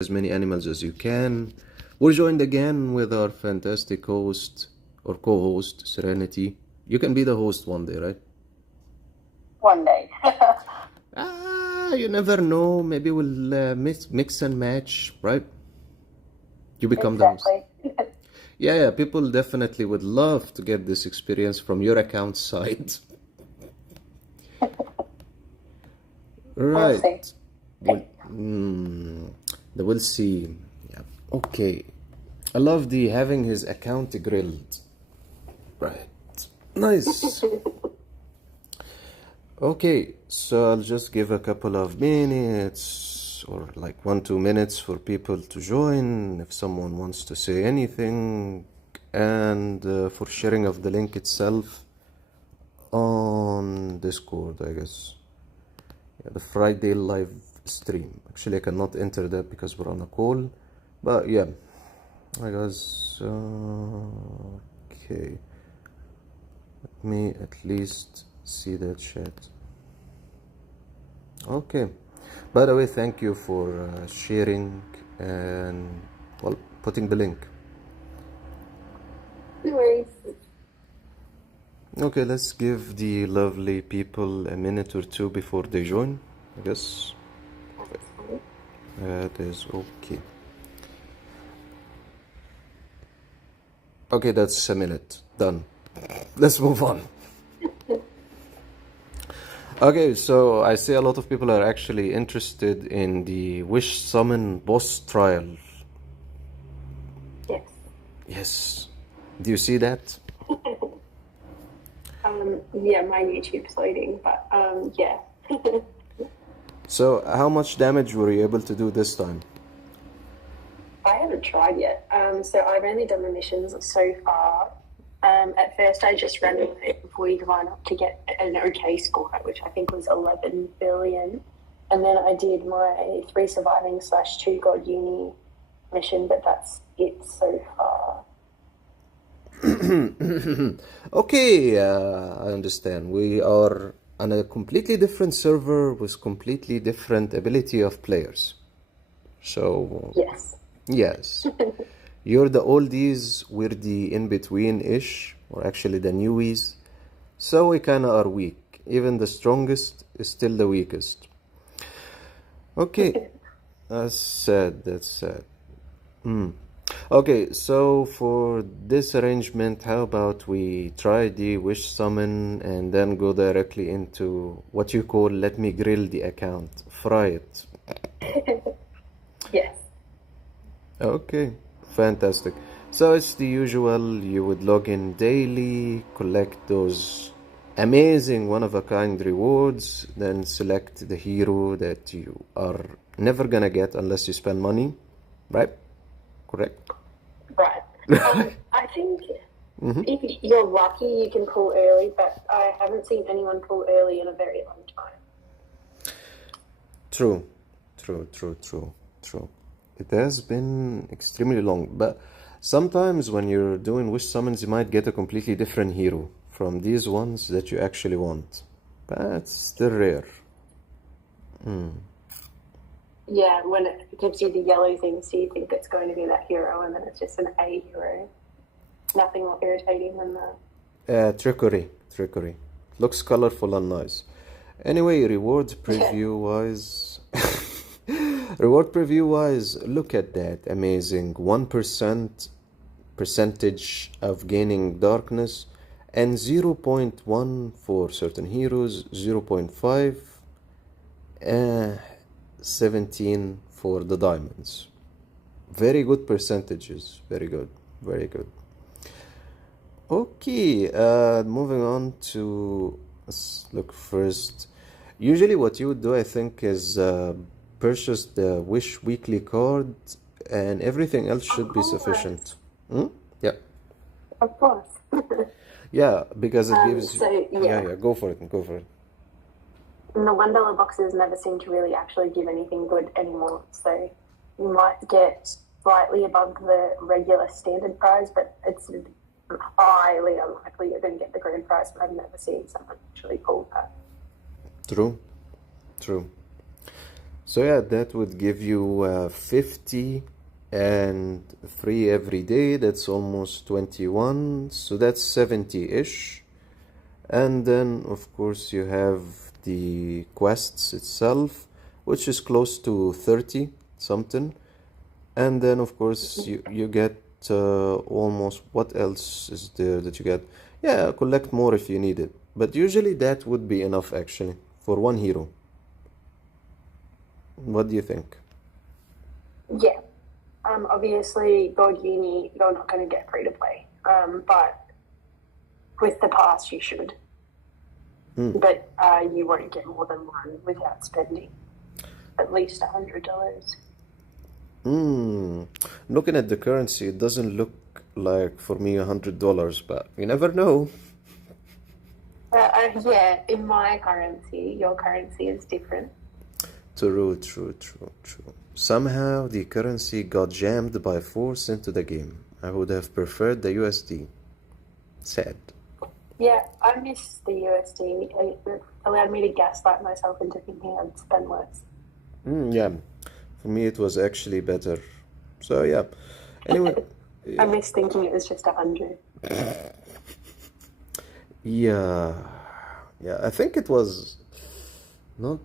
as many animals as you can. We're joined again with our fantastic host or co-host, Serenity. You can be the host one day, right? One day. You never know. Maybe we'll mix and match, right? You become the host. Exactly. Yeah, people definitely would love to get this experience from your account side. We'll see. Right. We'll see. Yeah. Okay. I love the having his account grilled. Right. Nice. Okay, so I'll just give a couple of minutes or like 1-2 minutes for people to join if someone wants to say anything, and for sharing of the link itself on Discord, I guess. Yeah, the Friday live stream. Actually, I cannot enter that because we're on a call, but yeah, I guess. Okay, let me at least see that chat. Okay, by the way, thank you for sharing and putting the link. No worries. Okay, let's give the lovely people a minute or two before they join, I guess. That is okay. Okay, that's a minute. Done. Let's move on. Okay, so I see a lot of people are actually interested in the Wish Summon boss trial. Yes. Yes. Do you see that? Yeah, my YouTube's loading, but yeah. So, how much damage were you able to do this time? I haven't tried yet. So I've only done the missions so far. At first I just ran it before you divine up to get an okay score, which I think was 11 billion. And then I did my 3 surviving / 2 god uni mission, but that's it so far. Okay, I understand. We are on a completely different server with completely different ability of players. So, yes. You're the oldies, we're the in-between-ish, or actually the newies. So we kinda are weak. Even the strongest is still the weakest. Okay, that's sad, that's sad. Okay, so for this arrangement, how about we try the wish summon and then go directly into what you call let me grill the account, fry it. Yes. Okay, fantastic. So it's the usual, you would log in daily, collect those amazing one-of-a-kind rewards, then select the hero that you are never gonna get unless you spend money, right? Correct? Right. I think if you're lucky, you can pull early, but I haven't seen anyone pull early in a very long time. True. It has been extremely long, but sometimes when you're doing wish summons, you might get a completely different hero from these ones that you actually want. But it's still rare. Yeah, when it gives you the yellow thing, so you think it's going to be that hero, and then it's just an A hero. Nothing more irritating than that. Trickery. Looks colorful and nice. Anyway, reward preview wise, look at that. Amazing. 1% percentage of gaining darkness, and 0.1 for certain heroes, 0.5, 17 for the diamonds. Very good percentages. Very good. Okay, moving on to, let's look first. Usually what you would do, I think, is purchase the Wish Weekly card and everything else should be sufficient. Yeah. Of course. Yeah, because it gives you... so, Yeah, go for it. And the $1 boxes never seem to really actually give anything good anymore, so you might get slightly above the regular standard prize, but it's highly unlikely you're going to get the grand prize, but I've never seen someone actually pull that. True. So yeah, that would give you 50 and 3 every day. That's almost 21. So that's 70-ish. And then, of course, you have the quests itself, which is close to 30 something. And then, of course, you get almost, what else is there that you get? Yeah, collect more if you need it. But usually that would be enough, actually, for one hero. What do you think? Yeah. Obviously, God Uni, you're not going to get free to play. But with the pass, you should. But you won't get more than one without spending at least $100. Looking at the currency, it doesn't look like for me $100, but you never know. Yeah, in my currency, your currency is different. True. Somehow the currency got jammed by force into the game. I would have preferred the USD. Sad. Yeah, I miss the USD. It allowed me to gaslight myself into thinking I'd spend less. Yeah, for me it was actually better. So yeah. Anyway, I miss thinking it was just 100. yeah, I think it was not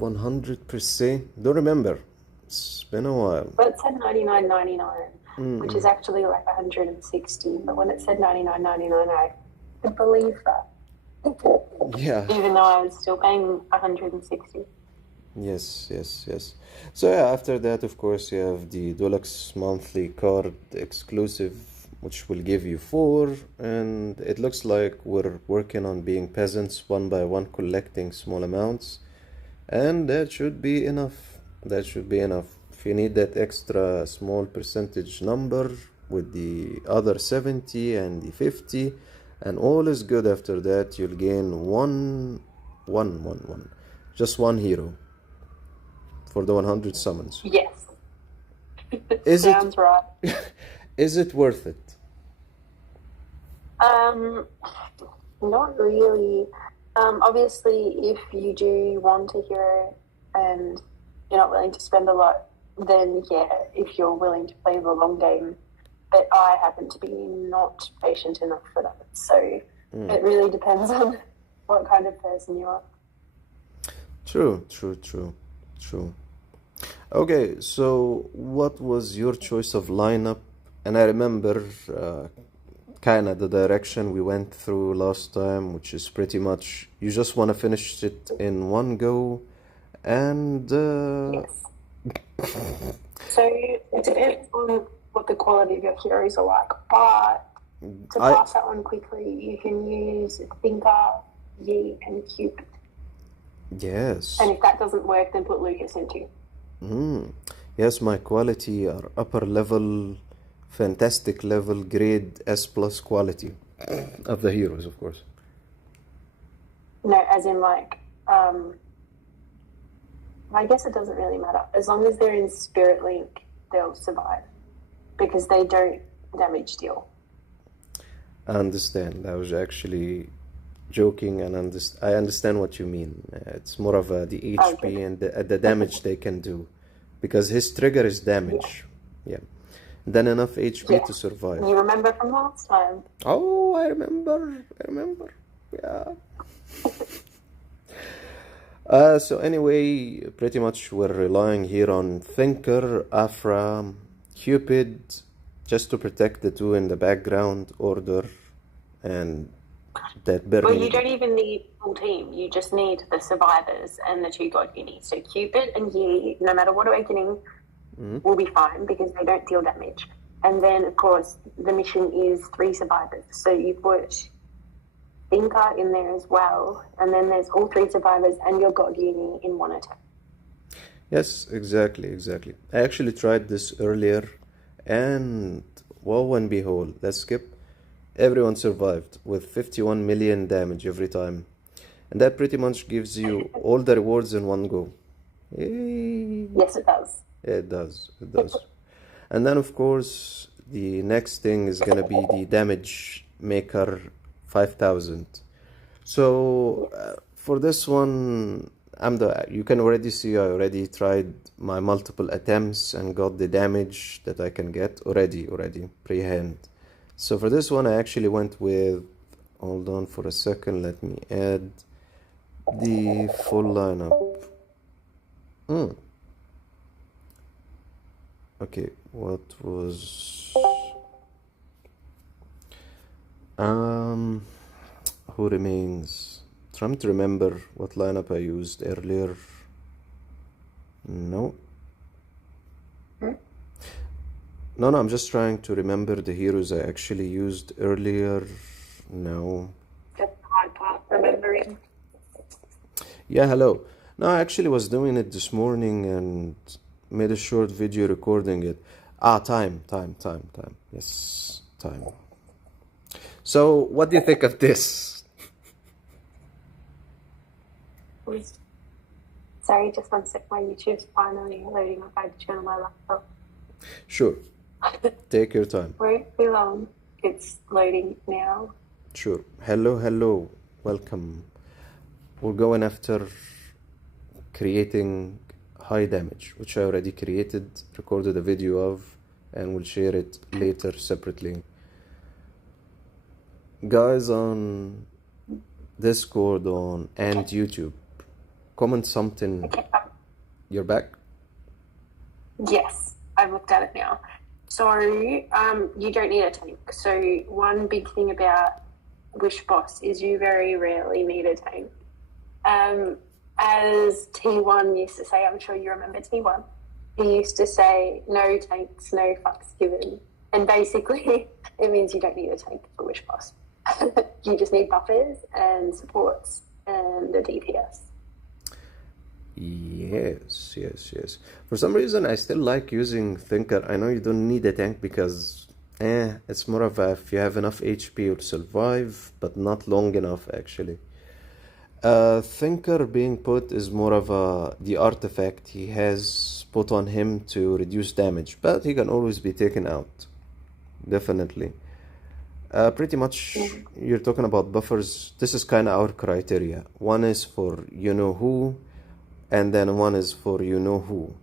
100%. Don't remember. It's been a while. But it said 99.99, which is actually like 160. But when it said 99.99, I could believe that. Yeah. Even though I was still paying 160. Yes. So yeah, after that, of course, you have the Deluxe monthly card exclusive, which will give you 4, and it looks like we're working on being peasants one by one, collecting small amounts, and that should be enough. If you need that extra small percentage number with the other 70 and the 50, and all is good after that, you'll gain just one hero for the 100 summons. Yes. Sounds right. Is it worth it? Not really. Obviously, if you do want a hero and you're not willing to spend a lot, then yeah, if you're willing to play the long game. But I happen to be not patient enough for that. So it really depends on what kind of person you are. True. Okay, so what was your choice of lineup? And I remember kind of the direction we went through last time, which is pretty much you just want to finish it in one go, and Yes. So it depends on what the quality of your heroes are like, but to pass that one quickly, you can use Thinker, Yi, and Cupid. Yes. And if that doesn't work, then put Lucas into. Yes, my quality are upper level, fantastic level, grade S plus quality of the heroes, of course. No, as in like, I guess it doesn't really matter. As long as they're in Spirit Link, they'll survive because they don't damage deal. I understand. I was actually joking, and I understand what you mean. It's more of the HP and the damage they can do, because his trigger is damage. Yeah. Then enough HP to survive. You remember from last time? Oh, I remember. Yeah. So anyway, pretty much we're relying here on Thinker, Afra, Cupid, just to protect the two in the background order, and that burning. Well, you don't even need full team. You just need the survivors and the 2 god unis. So Cupid and Yi, no matter what awakening, will be fine because they don't deal damage. And then, of course, the mission is 3 survivors. So you put Thinker in there as well, and then there's all 3 survivors and your god uni in one attack. Yes, exactly. I actually tried this earlier, and woe and behold, let's skip. Everyone survived with 51 million damage every time. And that pretty much gives you all the rewards in one go. Yay. Yes, it does. It does. And then, of course, the next thing is going to be the damage maker 5000. So for this one, You can already see I already tried my multiple attempts and got the damage that I can get already pre-hand. So for this one I actually went with, hold on for a second, let me add the full lineup. Okay, what was who remains? Trying to remember what lineup I used earlier. No, I'm just trying to remember the heroes I actually used earlier. No. That's the hard part, remembering. Yeah, hello. No, I actually was doing it this morning and made a short video recording it. Time. Yes, time. So, what do you think of this? Sorry, just one sec. My YouTube's finally loading up. I had to turn on my laptop. Sure. Take your time. Won't be long. It's loading now. Sure. Hello. Welcome. We're going after creating high damage, which I already recorded a video of, and will share it later separately. Guys on Discord and YouTube, comment something. Okay. You're back? Yes, I've looked at it now. So you don't need a tank. So one big thing about Wish Boss is you very rarely need a tank. As T1 used to say, I'm sure you remember T1, he used to say, no tanks, no fucks given. And basically, it means you don't need a tank for Wish Boss. You just need buffers and supports and a DPS. Yes. For some reason, I still like using Thinker. I know you don't need a tank because it's more of if you have enough HP, you'll survive, but not long enough, actually. Thinker being put is more of the artifact he has put on him to reduce damage, but he can always be taken out. Definitely. Pretty much, you're talking about buffers. This is kind of our criteria. One is for you-know-who, and then one is for you-know-who.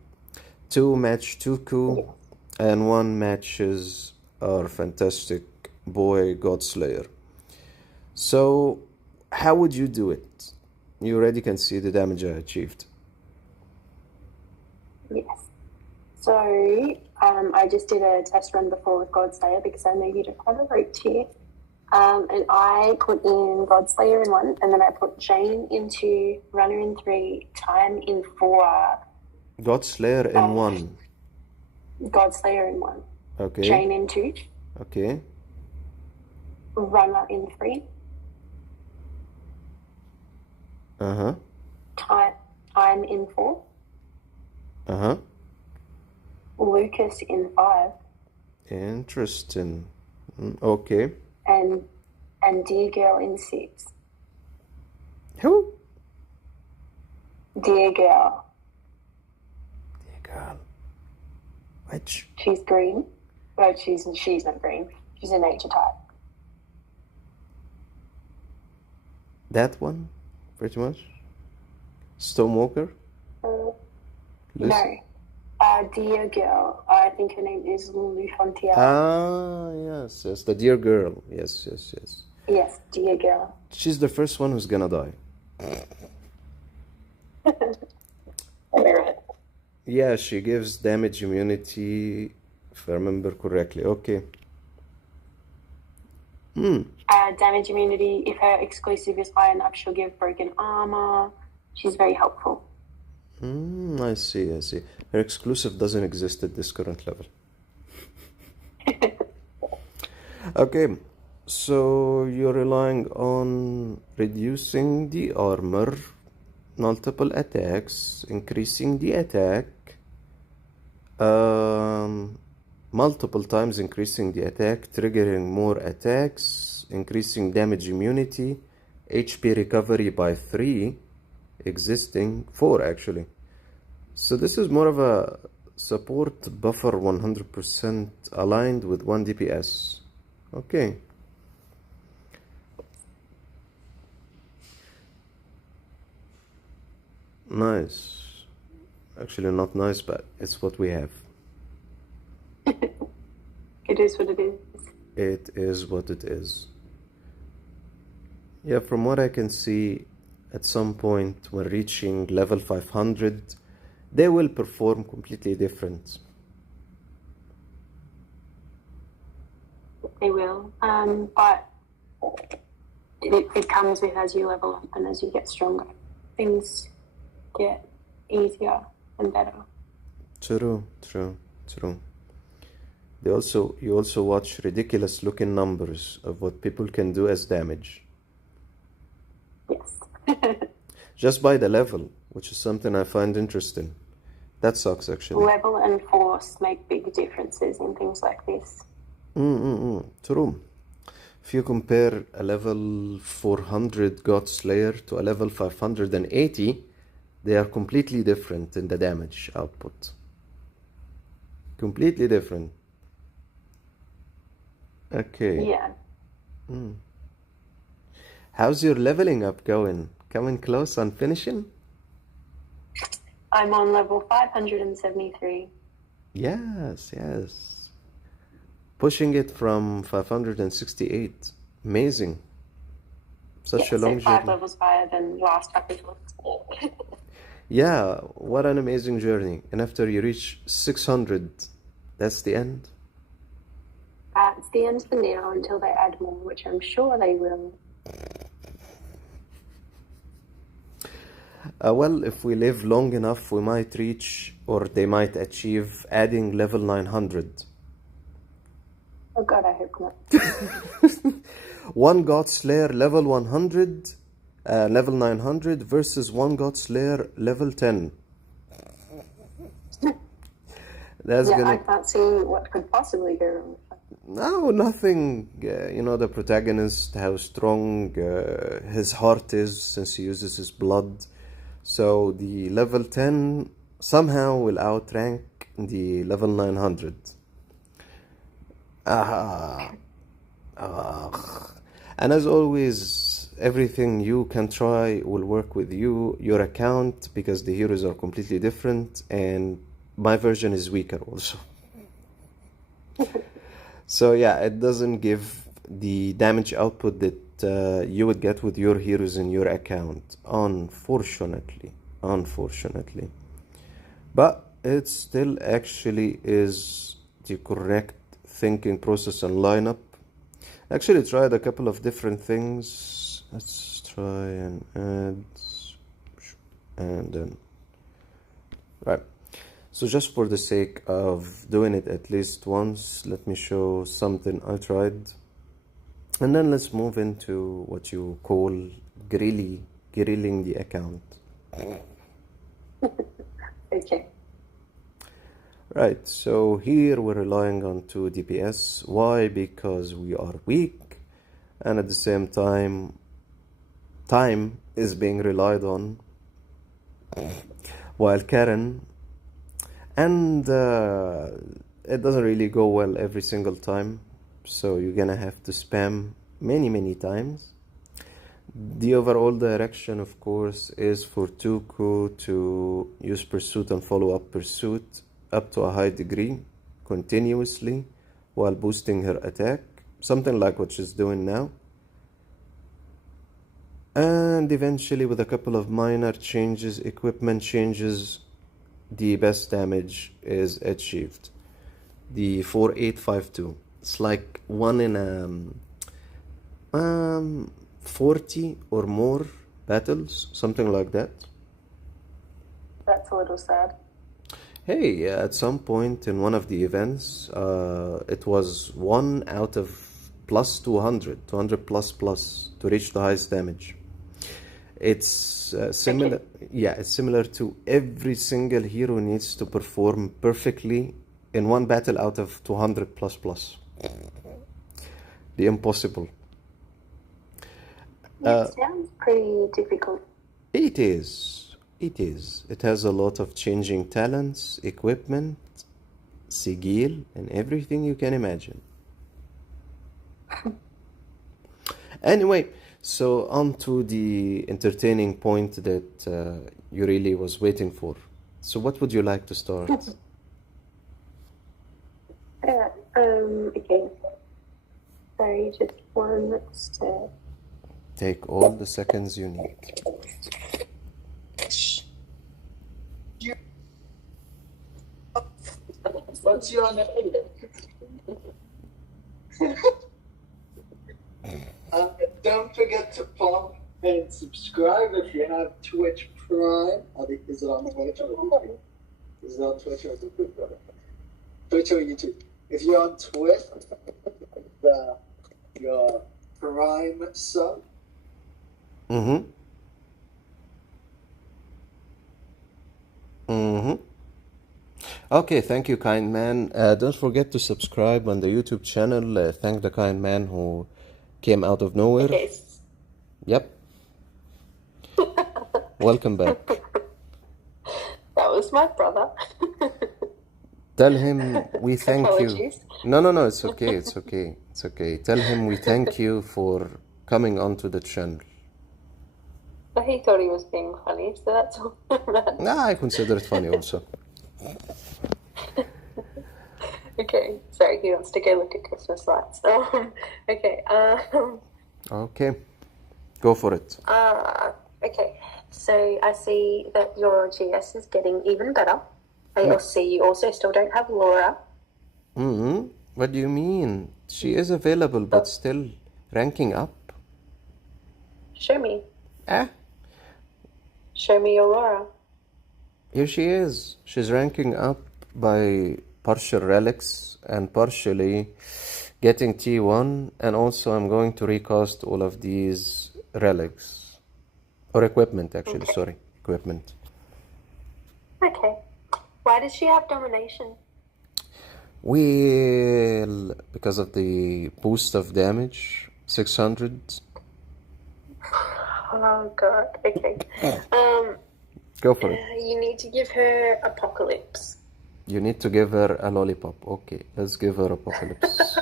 2 match Toku, and 1 matches our fantastic boy Godslayer. So, how would you do it? You already can see the damage I achieved. Yes. So, I just did a test run before with Godslayer because I know you don't have a rope tier. And I put in Godslayer in 1, and then I put Jane into Runner in 3, Time in 4. Godslayer in 1. Godslayer in 1. Okay. Jane in 2. Okay. Runner in 3. Uh-huh. Time in 4. Uh-huh. Lucas in 5. Interesting. Okay. And Dear Girl in 6. Who? Dear Girl. Dear girl. Which? She's green. Well, she's not green. She's a nature type. That one? Pretty much? Stonewalker? No. Dear Girl. I think her name is Lulu Fontier. Yes. The dear girl. Yes. Yes, Dear Girl. She's the first one who's gonna die. Yeah, she gives damage immunity, if I remember correctly. Okay. Damage immunity. If her exclusive is high enough, she'll give broken armor. She's very helpful. I see. Her exclusive doesn't exist at this current level. Okay, so you're relying on reducing the armor, multiple attacks, increasing the attack, multiple times increasing the attack, triggering more attacks, increasing damage immunity, HP recovery by 3, existing 4 actually. So this is more of a support buffer 100% aligned with 1 DPS. Okay. Nice. Actually, not nice, but it's what we have. It is what it is. It is what it is. Yeah, from what I can see, at some point when reaching level 500, they will perform completely different. They will. But it comes with as you level up and as you get stronger, things get easier and better. True. You also watch ridiculous looking numbers of what people can do as damage. Yes. Just by the level, which is something I find interesting. That sucks, actually. Level and force make big differences in things like this. True. If you compare a level 400 God Slayer to a level 580, they are completely different in the damage output. Completely different. Okay. Yeah. How's your leveling up going? Coming close on finishing? I'm on level 573. Yes. Pushing it from 568. Amazing. Such a long so 5 journey. levels higher than last episode. Yeah, what an amazing journey. And after you reach 600, that's the end? It's the end for now until they add more, which I'm sure they will. Well, if we live long enough, we might reach, or they might achieve, adding level 900. Oh God, I hope not. One God Slayer level 100, level 900 versus one God Slayer level 10. I can't see what could possibly go wrong. No, nothing. The protagonist, how strong his heart is since he uses his blood. So the level 10 somehow will outrank the level 900. And as always, everything you can try will work with your account, because the heroes are completely different, and my version is weaker also. So yeah, it doesn't give the damage output that you would get with your heroes in your account, unfortunately. But it still actually is the correct thinking process and lineup. Actually tried a couple of different things. Let's try and add, and then right. So just for the sake of doing it at least once, let me show something I tried. And then let's move into what you call grilling the account. Okay. Right, so here we're relying on 2 DPS. Why? Because we are weak, and at the same time is being relied on, while Karen, and it doesn't really go well every single time, so you're gonna have to spam many times. The overall direction, of course, is for Toku to use pursuit and follow-up pursuit up to a high degree continuously while boosting her attack, something like what she's doing now. And eventually, with a couple of minor changes, equipment changes, the best damage is achieved. The 4852. It's like 1 in 40 or more battles, something like that. That's a little sad. Hey, at some point in one of the events, it was 1 out of plus 200 plus to reach the highest damage. It's similar. Yeah, it's similar to every single hero needs to perform perfectly in one battle out of 200 plus. The impossible. It sounds pretty difficult. It is. It has a lot of changing talents, equipment, sigil, and everything you can imagine. Anyway, So on to the entertaining point that you really was waiting for. So what would you like to start? Okay. Sorry, just one sec. Take all the seconds you need. What's your name? Don't forget to follow and subscribe if you have Twitch Prime. Is it on Twitch or YouTube? Is it on Twitch or YouTube? Twitch or YouTube? If you're on Twitch, your Prime sub. Mm-hmm. Mm-hmm. Okay, thank you, kind man. Don't forget to subscribe on the YouTube channel. Thank the kind man who came out of nowhere. Yes. Yep. Welcome back. That was my brother. Tell him we thank you. Apologies. No, it's okay, it's okay, it's okay. Tell him we thank you for coming onto the channel. But he thought he was being funny, so that's all that matters. Nah, I consider it funny also. Okay, sorry, he wants to go look at Christmas lights. Okay, Okay, go for it. okay, so I see that your GS is getting even better. I see you also still don't have Laura. Mm-hmm. What do you mean? She is available, but still ranking up. Show me. Ah, Show me your Laura. here she is. She's ranking up by partial relics and partially getting T1, and also I'm going to recast all of these relics. Or equipment, actually, Okay. sorry. Equipment. Okay. Why does she have domination? Well, because of the boost of damage, 600. Oh god, okay. Go for it. You need to give her Apocalypse. You need to give her a lollipop. Okay, let's give her Apocalypse.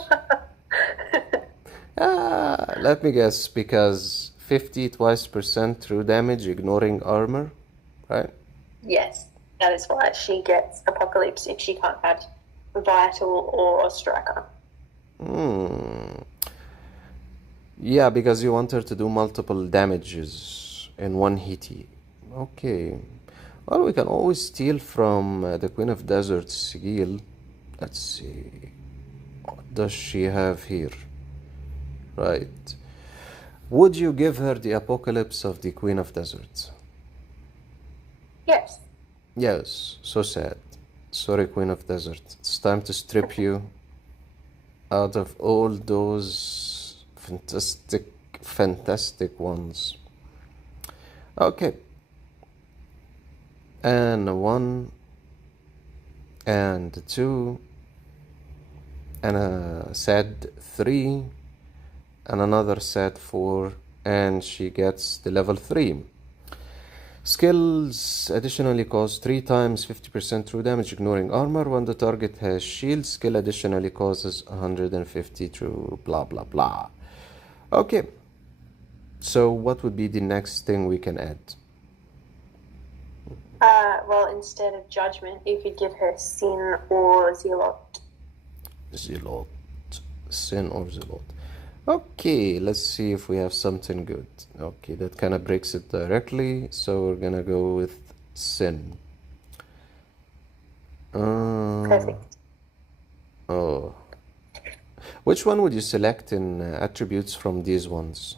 Let me guess, because 50 twice percent true damage, ignoring armor, right? Yes, that is why she gets Apocalypse if she can't have Vital or Striker. Yeah, because you want her to do multiple damages in one hitty. Okay. Well, we can always steal from the Queen of Desert's skill. Let's see. What does she have here? Right. Would you give her the Apocalypse of the Queen of Deserts? Yes. Yes, so sad. Sorry, Queen of Desert. It's time to strip you out of all those fantastic ones. Okay. And a 1, and a 2, and a sad 3, and another sad 4, and she gets the level 3. Skills additionally cause 3 times 50% true damage, ignoring armor. When the target has shield, skill additionally causes 150 true blah blah blah. Okay, so what would be the next thing we can add? Well, instead of Judgment, you could give her Sin or Zealot. Zealot. Sin or Zealot. Okay, let's see if we have something good. Okay, that kind of breaks it directly, so we're gonna go with Sin. Perfect. Oh. Which one would you select in attributes from these ones?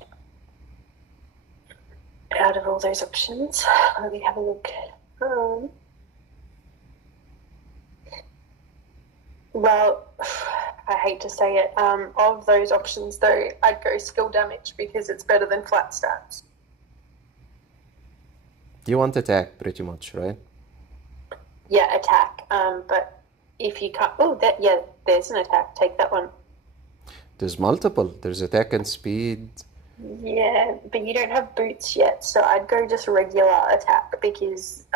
Out of all those options, let me have a look. Well, I hate to say it. Of those options, though, I'd go skill damage because it's better than flat stats. You want attack, pretty much, right? Yeah, attack. But if you can't, there's an attack. Take that one. There's multiple. There's attack and speed. Yeah, but you don't have boots yet, so I'd go just regular attack because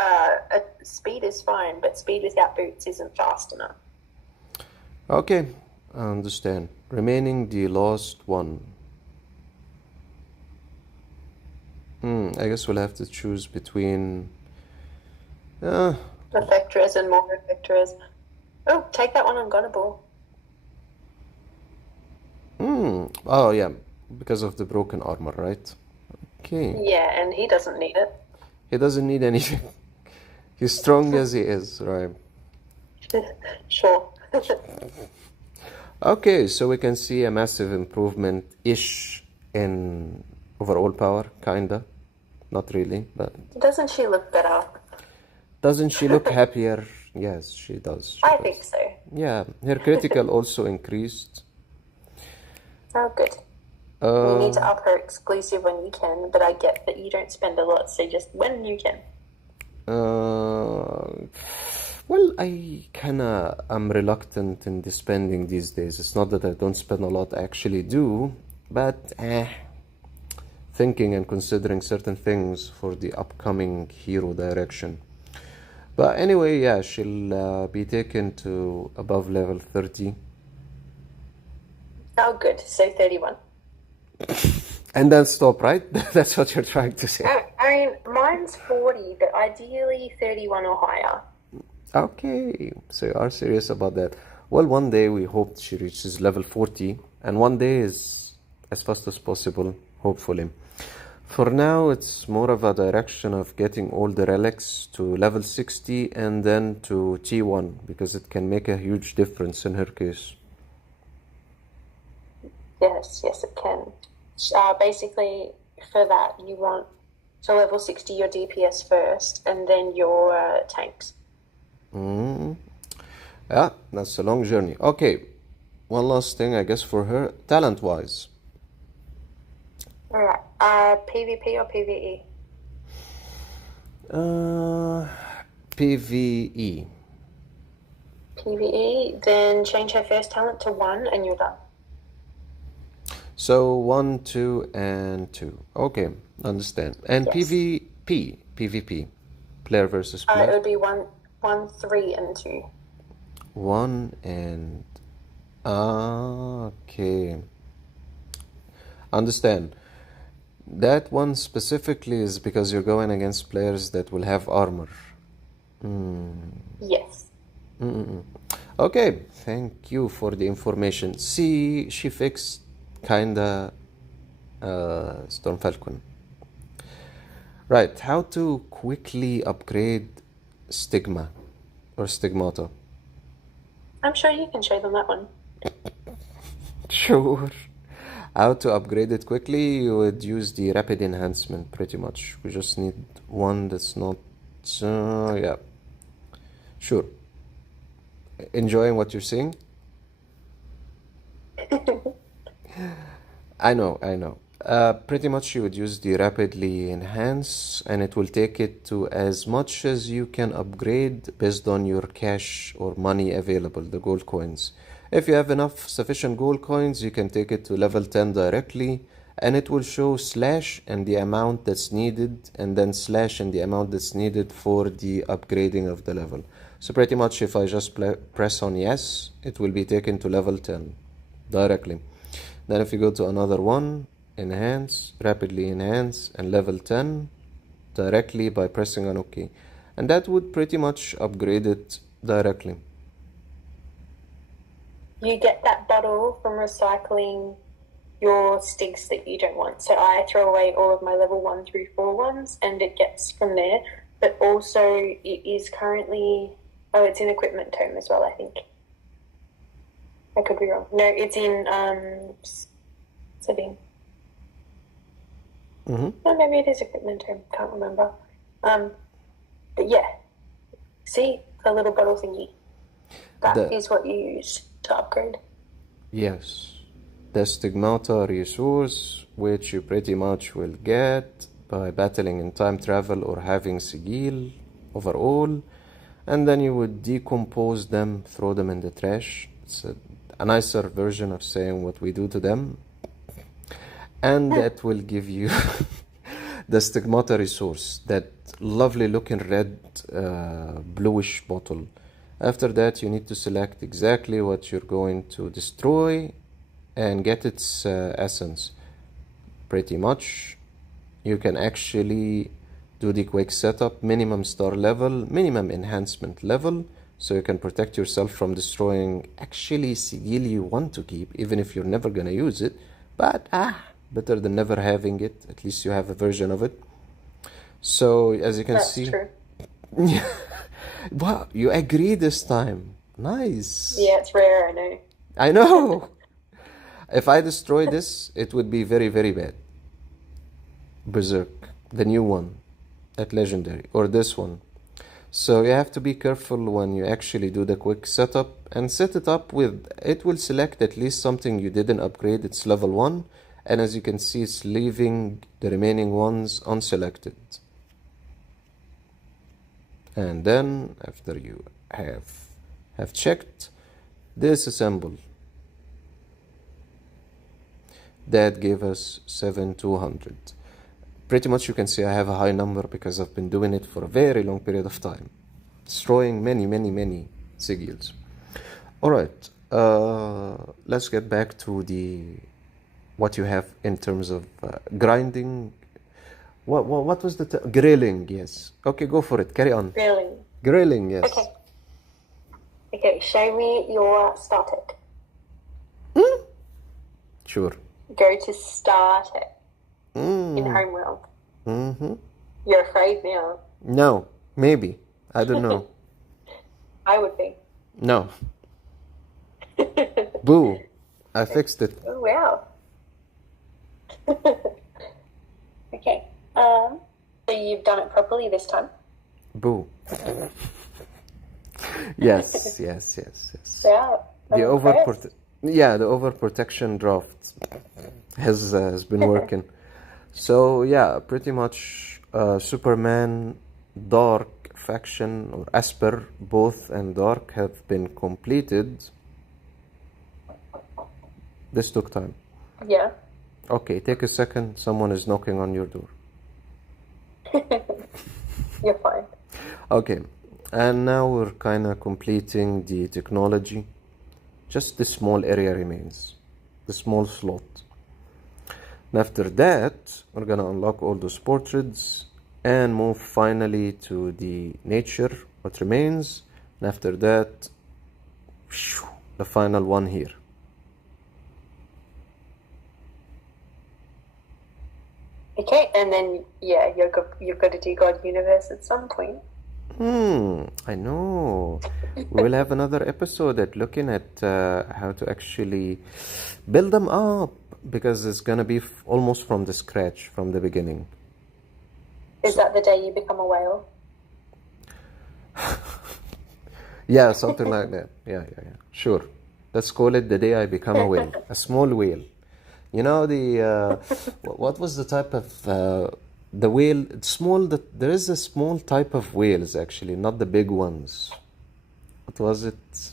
speed is fine, but speed without boots isn't fast enough. Okay, I understand. Remaining the last one. I guess we'll have to choose between... Effectors and more effectors. Oh, take that one on Gonable. Oh, yeah, because of the broken armor, right? Okay. Yeah, and he doesn't need it. He doesn't need anything. He's strong as he is, right? Sure. Okay, so we can see a massive improvement-ish in overall power, kinda. Not really, but... Doesn't she look better? Doesn't she look happier? Yes, she does. I think so. Yeah, her critical also increased. Oh, good. You need to up her exclusive when you can, but I get that you don't spend a lot, so just when you can. Well, I am reluctant in the spending these days. It's not that I don't spend a lot, I actually do, but thinking and considering certain things for the upcoming hero direction. But anyway, yeah, she'll be taken to above level 30. Oh, good. So 31. And then stop, right? That's what you're trying to say. I mean, mine's 40, but ideally 31 or higher. Okay, so you are serious about that. Well, one day we hope she reaches level 40, and one day is as fast as possible, hopefully. For now, it's more of a direction of getting all the relics to level 60 and then to T1, because it can make a huge difference in her case. Yes, it can. Basically, for that, you want to level 60 your DPS first, and then your tanks. Yeah, that's a long journey. Okay, one last thing, I guess, for her, talent-wise. Alright, PvP or PvE? PvE. PvE, then change her first talent to 1 and you're done. So 1, 2, and 2. Okay, understand. And Yes. PvP, player versus player. It would be 1, 3, and 2. 1 and... okay. Understand. That one specifically is because you're going against players that will have armor. Yes. Okay, thank you for the information. See, she fixed kinda Storm Falcon. Right, how to quickly upgrade Stigma or Stigmata. I'm sure you can show them that one. Sure. How to upgrade it quickly? You would use the rapid enhancement pretty much. We just need one that's not... yeah. Sure. Enjoying what you're seeing? I know. Pretty much you would use the rapidly enhance, and it will take it to as much as you can upgrade based on your cash or money available, the gold coins. If you have enough sufficient gold coins, you can take it to level 10 directly, and it will show slash and the amount that's needed, and then slash and the amount that's needed for the upgrading of the level. So pretty much if I just press on yes, it will be taken to level 10 directly. Then if you go to another one, enhance, rapidly enhance, and level 10 directly by pressing on OK. And that would pretty much upgrade it directly. You get that bottle from recycling your stigs that you don't want. So I throw away all of my level 1 through 4 ones, and it gets from there. But also it is currently... Oh, it's in equipment tome as well, I think. I could be wrong. No, it's in setting. Oh, maybe it is equipment tome. Can't remember. But yeah. See? The little bottle thingy. That is what you use to upgrade. Yes. The Stigmata resource, which you pretty much will get by battling in time travel or having Sigil overall. And then you would decompose them, throw them in the trash. It's a nicer version of saying what we do to them. And that will give you the Stigmata resource, that lovely looking red bluish bottle. After that, you need to select exactly what you're going to destroy and get its essence. Pretty much you can actually do the quick setup, minimum star level, minimum enhancement level, so you can protect yourself from destroying actually sigil you want to keep, even if you're never gonna use it. But better than never having it. At least you have a version of it. So as you can see, true. Wow, you agree this time. Nice. Yeah, it's rare, I know. I know. If I destroy this, it would be very, very bad. Berserk, the new one at Legendary, or this one. So you have to be careful when you actually do the quick setup and set it up with, it will select at least something you didn't upgrade, it's level 1, and as you can see, it's leaving the remaining ones unselected. And then after you have checked, disassemble. That gave us 7200. Pretty much you can see I have a high number because I've been doing it for a very long period of time, destroying many sigils. Alright, let's get back to what you have in terms of grinding. What was the grilling? Yes. Okay, go for it. Carry on. Grilling, yes. Okay, show me your static. Sure. Go to static in Homeworld. Mm-hmm. You're afraid now. No, maybe. I don't know. I would be. No. Boo. I fixed it. Oh, wow. Okay. So you've done it properly this time? Boo. Yes. Yeah. The overprotection draft has been working. So yeah, pretty much Superman, Dark faction, or Asper, both, and Dark have been completed. This took time. Yeah. Okay, take a second. Someone is knocking on your door. You're fine. Okay, and now we're kind of completing the technology. Just the small area remains, the small slot. And after that, we're gonna unlock all those portraits and move finally to the nature, what remains. And after that, the final one here. Okay, and then you've got to do God Universe at some point. I know. We will have another episode at looking at how to actually build them up, because it's gonna be almost from the scratch, from the beginning. Is that the day you become a whale? Yeah, something like that. Yeah. Sure. Let's call it the day I become a whale, a small whale. You know what was the type of the whale? Small. There is a small type of whales actually, not the big ones. What was it?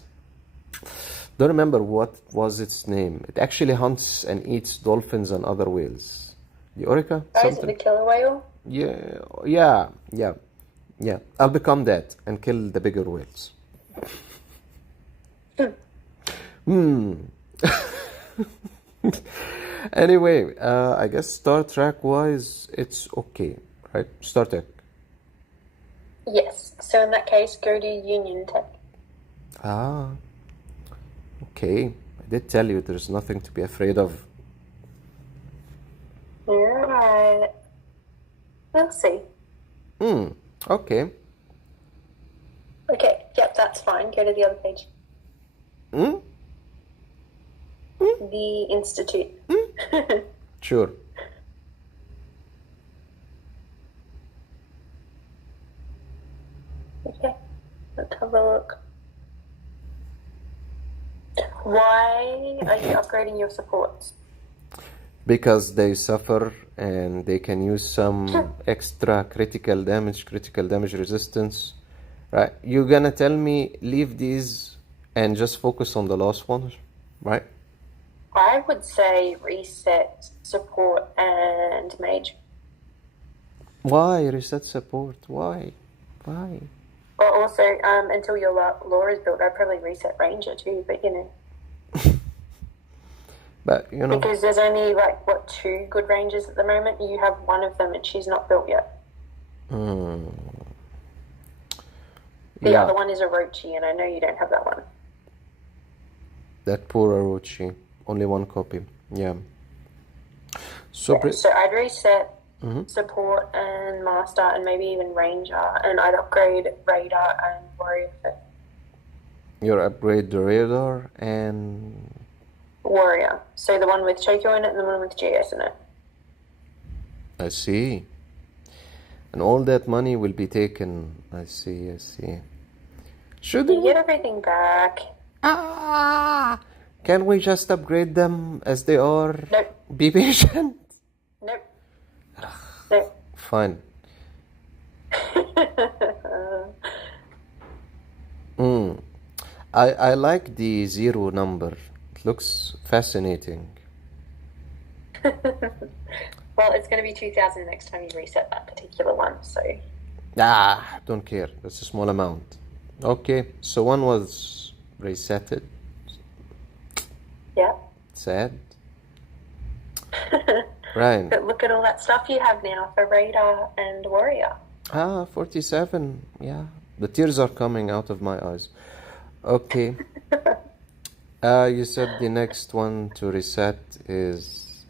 Don't remember what was its name. It actually hunts and eats dolphins and other whales. The orca? Oh, is it the killer whale? Yeah. I'll become that and kill the bigger whales. Anyway, I guess Star Trek wise, it's okay, right? Star Trek. Yes. So in that case, go to Union Tech. Okay. I did tell you there's nothing to be afraid of. Alright. We'll see. Okay. Okay, yep, that's fine. Go to the other page. The Institute. Sure. Okay, let's have a look. Why are you upgrading your supports? Because they suffer and they can use some extra critical damage resistance. Right? You're gonna tell me leave these and just focus on the last ones, right? I would say reset support and mage. Why reset support? Why? Or also, until your lore is built, I'd probably reset ranger too, but you know. But, you know, Because there's only, like, what, 2 good Rangers at the moment? You have one of them and she's not built yet. The yeah, other one is Orochi, and I know you don't have that one. that poor Orochi. Only one copy. Yeah. So, Yeah, so I'd reset support and master and maybe even ranger, and I'd upgrade raider and warrior. you upgrade the radar and... Warrior. So the one with Toku in it and the one with GS in it. I see. And all that money will be taken. I see, I see. Should You we? get everything back. Can we just upgrade them as they are? Nope. Be patient. Nope. Nope. Fine. I like the 0 number. It looks fascinating. Well, it's going to be 2,000 next time you reset that particular one, so... Don't care. That's a small amount. Okay, so one was resetted. Yeah. Sad. Right. But look at all that stuff you have now for Raider and Warrior. 47. Yeah. The tears are coming out of my eyes. Okay. You said the next one to reset is...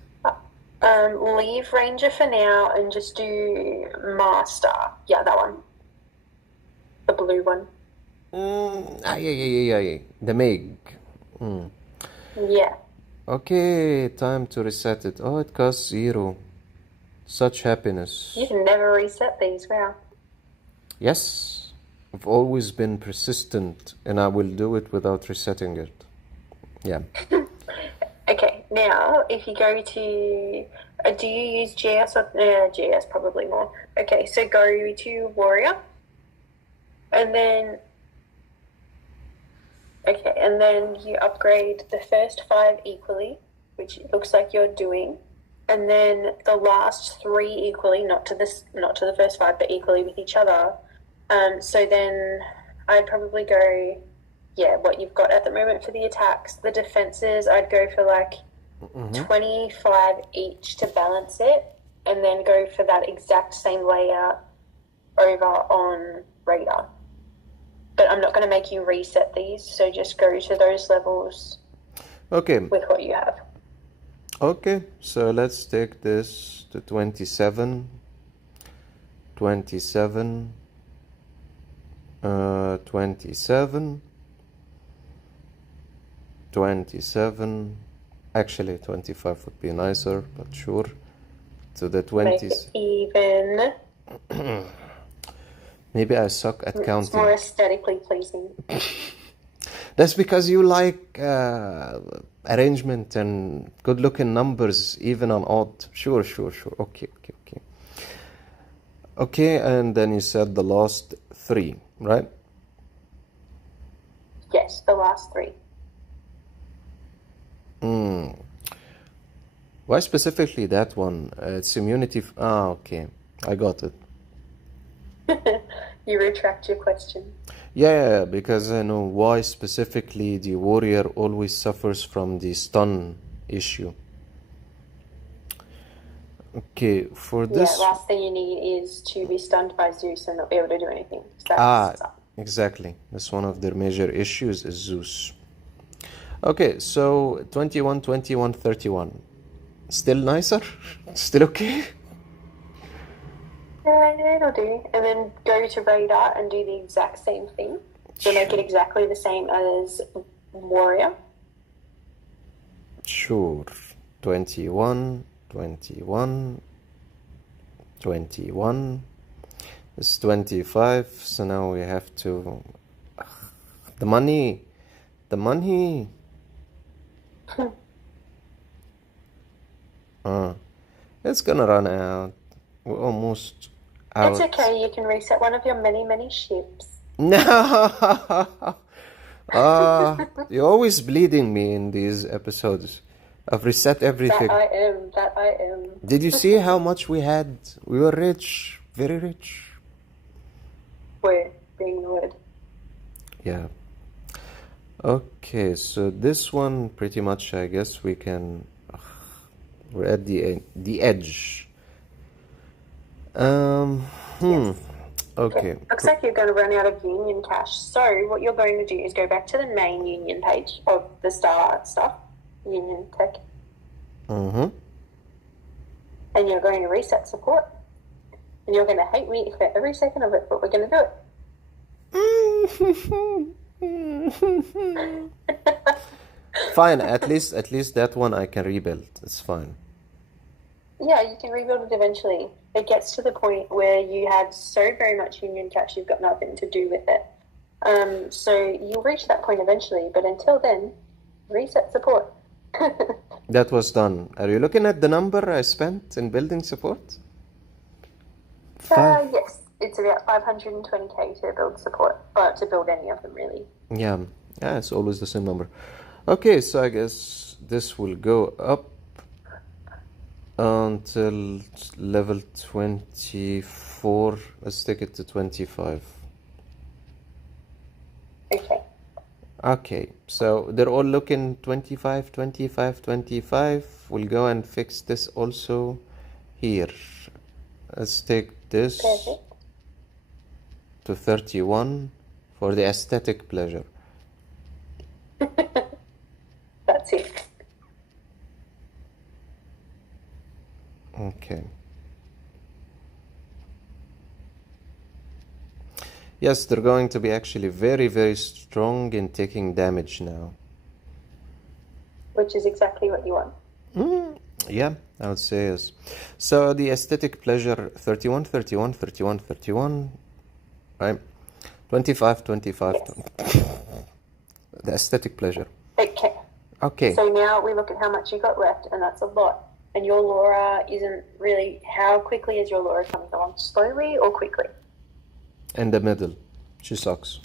Leave Ranger for now and just do Master. Yeah, that one. The blue one. Yeah. The Meg. Yeah. Okay, time to reset it. Oh, it costs 0. Such happiness. You can never reset these, wow. Yes. I've always been persistent, and I will do it without resetting it. Yeah. Okay, now if you go to... do you use GS or... GS probably more. Okay, so go to Warrior. And then... Okay, and then you upgrade the first 5 equally, which it looks like you're doing. And then the last 3 equally, not to the first 5, but equally with each other. So then I'd probably go... Yeah, what you've got at the moment for the attacks. The defenses, I'd go for like 25 each to balance it, and then go for that exact same layout over on Radar. But I'm not going to make you reset these, so just go to those levels Okay. with what you have. Okay, so let's take this to 27. 27. 27. 27. Actually, 25 would be nicer, but sure. To the 20s. Make it even. Maybe I suck at It's counting. more aesthetically pleasing. That's because you like arrangement and good-looking numbers, even on odd. Sure. Okay. Okay, and then you said the last 3, right? Yes, the last 3. Why specifically that one? It's immunity. Okay. I got it. You retract your question. Yeah, because I know why specifically the warrior always suffers from the stun issue. Okay, for this... Yeah, last thing you need is to be stunned by Zeus and not be able to do anything. So that's exactly. That's one of their major issues is Zeus. Okay, so 21, 21, 31. Still nicer? Still okay? Yeah, it'll do. And then go to Radar and do the exact same thing. So make it exactly the same as Warrior. Sure. 21, 21, 21. It's 25, so now we have to... The money! It's gonna run out. We're almost out. It's okay, you can reset one of your many, many ships. No! You're always bleeding me in these episodes. I've reset everything. That I am. Did you see how much we had? We were rich. Very rich. We're being the word. Yeah. Okay, so this one pretty much, I guess we can. We're at the edge. Yes. Okay. Looks like you're going to run out of union cash. So what you're going to do is go back to the main union page of the Star stuff, Union Tech, Mm-hmm. and you're going to reset support. And you're going to hate me for every second of it, but we're going to do it. Fine, at least that one I can rebuild. It's fine. Yeah, you can rebuild it eventually. It gets to the point where you have so very much union cash, you've got nothing to do with it. So you'll reach that point eventually, but until then, reset support. That was done. Are you looking at the number I spent in building support? Yes, it's about 520k to build support, or to build any of them really. Yeah, it's always the same number. Okay, so I guess this will go up until level 24. Let's take it to 25. Okay, so they're all looking 25, 25, 25. We'll go and fix this also here. Let's take this to 31 for the aesthetic pleasure. That's it. Okay. Yes, they're going to be actually very, very strong in taking damage now. Which is exactly what you want. Yeah, I would say yes. So the aesthetic pleasure, 31, 31, 31, 31, right? 25, 25. Yes. The aesthetic pleasure. Okay. So now we look at how much you got left, and that's a lot. And your Laura isn't really... How quickly is your Laura coming along? Slowly or quickly? In the middle. She sucks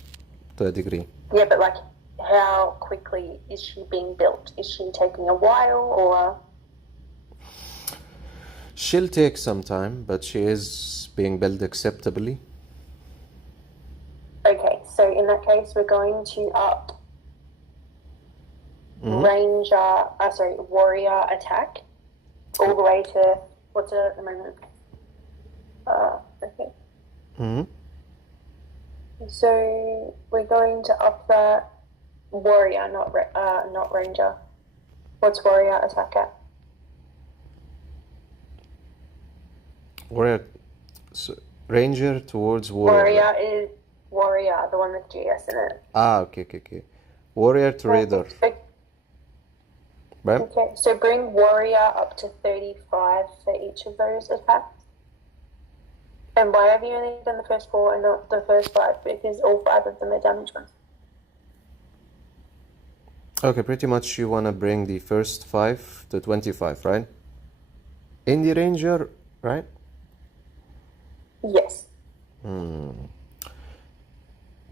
to a degree. Yeah, but like, how quickly is she being built? Is she taking a while, or... She'll take some time, but she is being built acceptably. Okay, so in that case, we're going to up warrior attack all the way to, what's it at the moment? Okay. Mm-hmm. So we're going to up that warrior, not ranger. What's warrior attack at? Warrior, so ranger towards warrior. Warrior is warrior, the one with GS in it. Okay. Warrior to raider. Right? Okay, so bring warrior up to 35 for each of those attacks. And why have you only done the first 4 and not the first 5? Because all 5 of them are damage ones. Okay, pretty much you want to bring the first 5 to 25, right? In the ranger, right? Yes.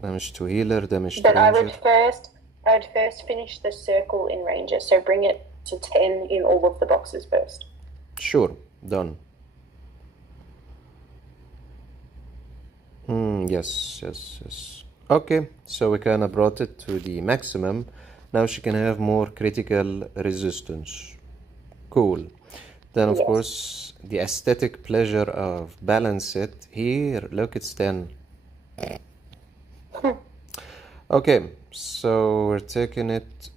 Damage to healer, damage to but ranger. I would first finish the circle in ranger, so bring it to 10 in all of the boxes first. Sure, done. Yes. Okay, so we kind of brought it to the maximum. Now she can have more critical resistance. Cool. Then, of course, the aesthetic pleasure of balance it. Here, look, it's 10. Okay, so we're taking it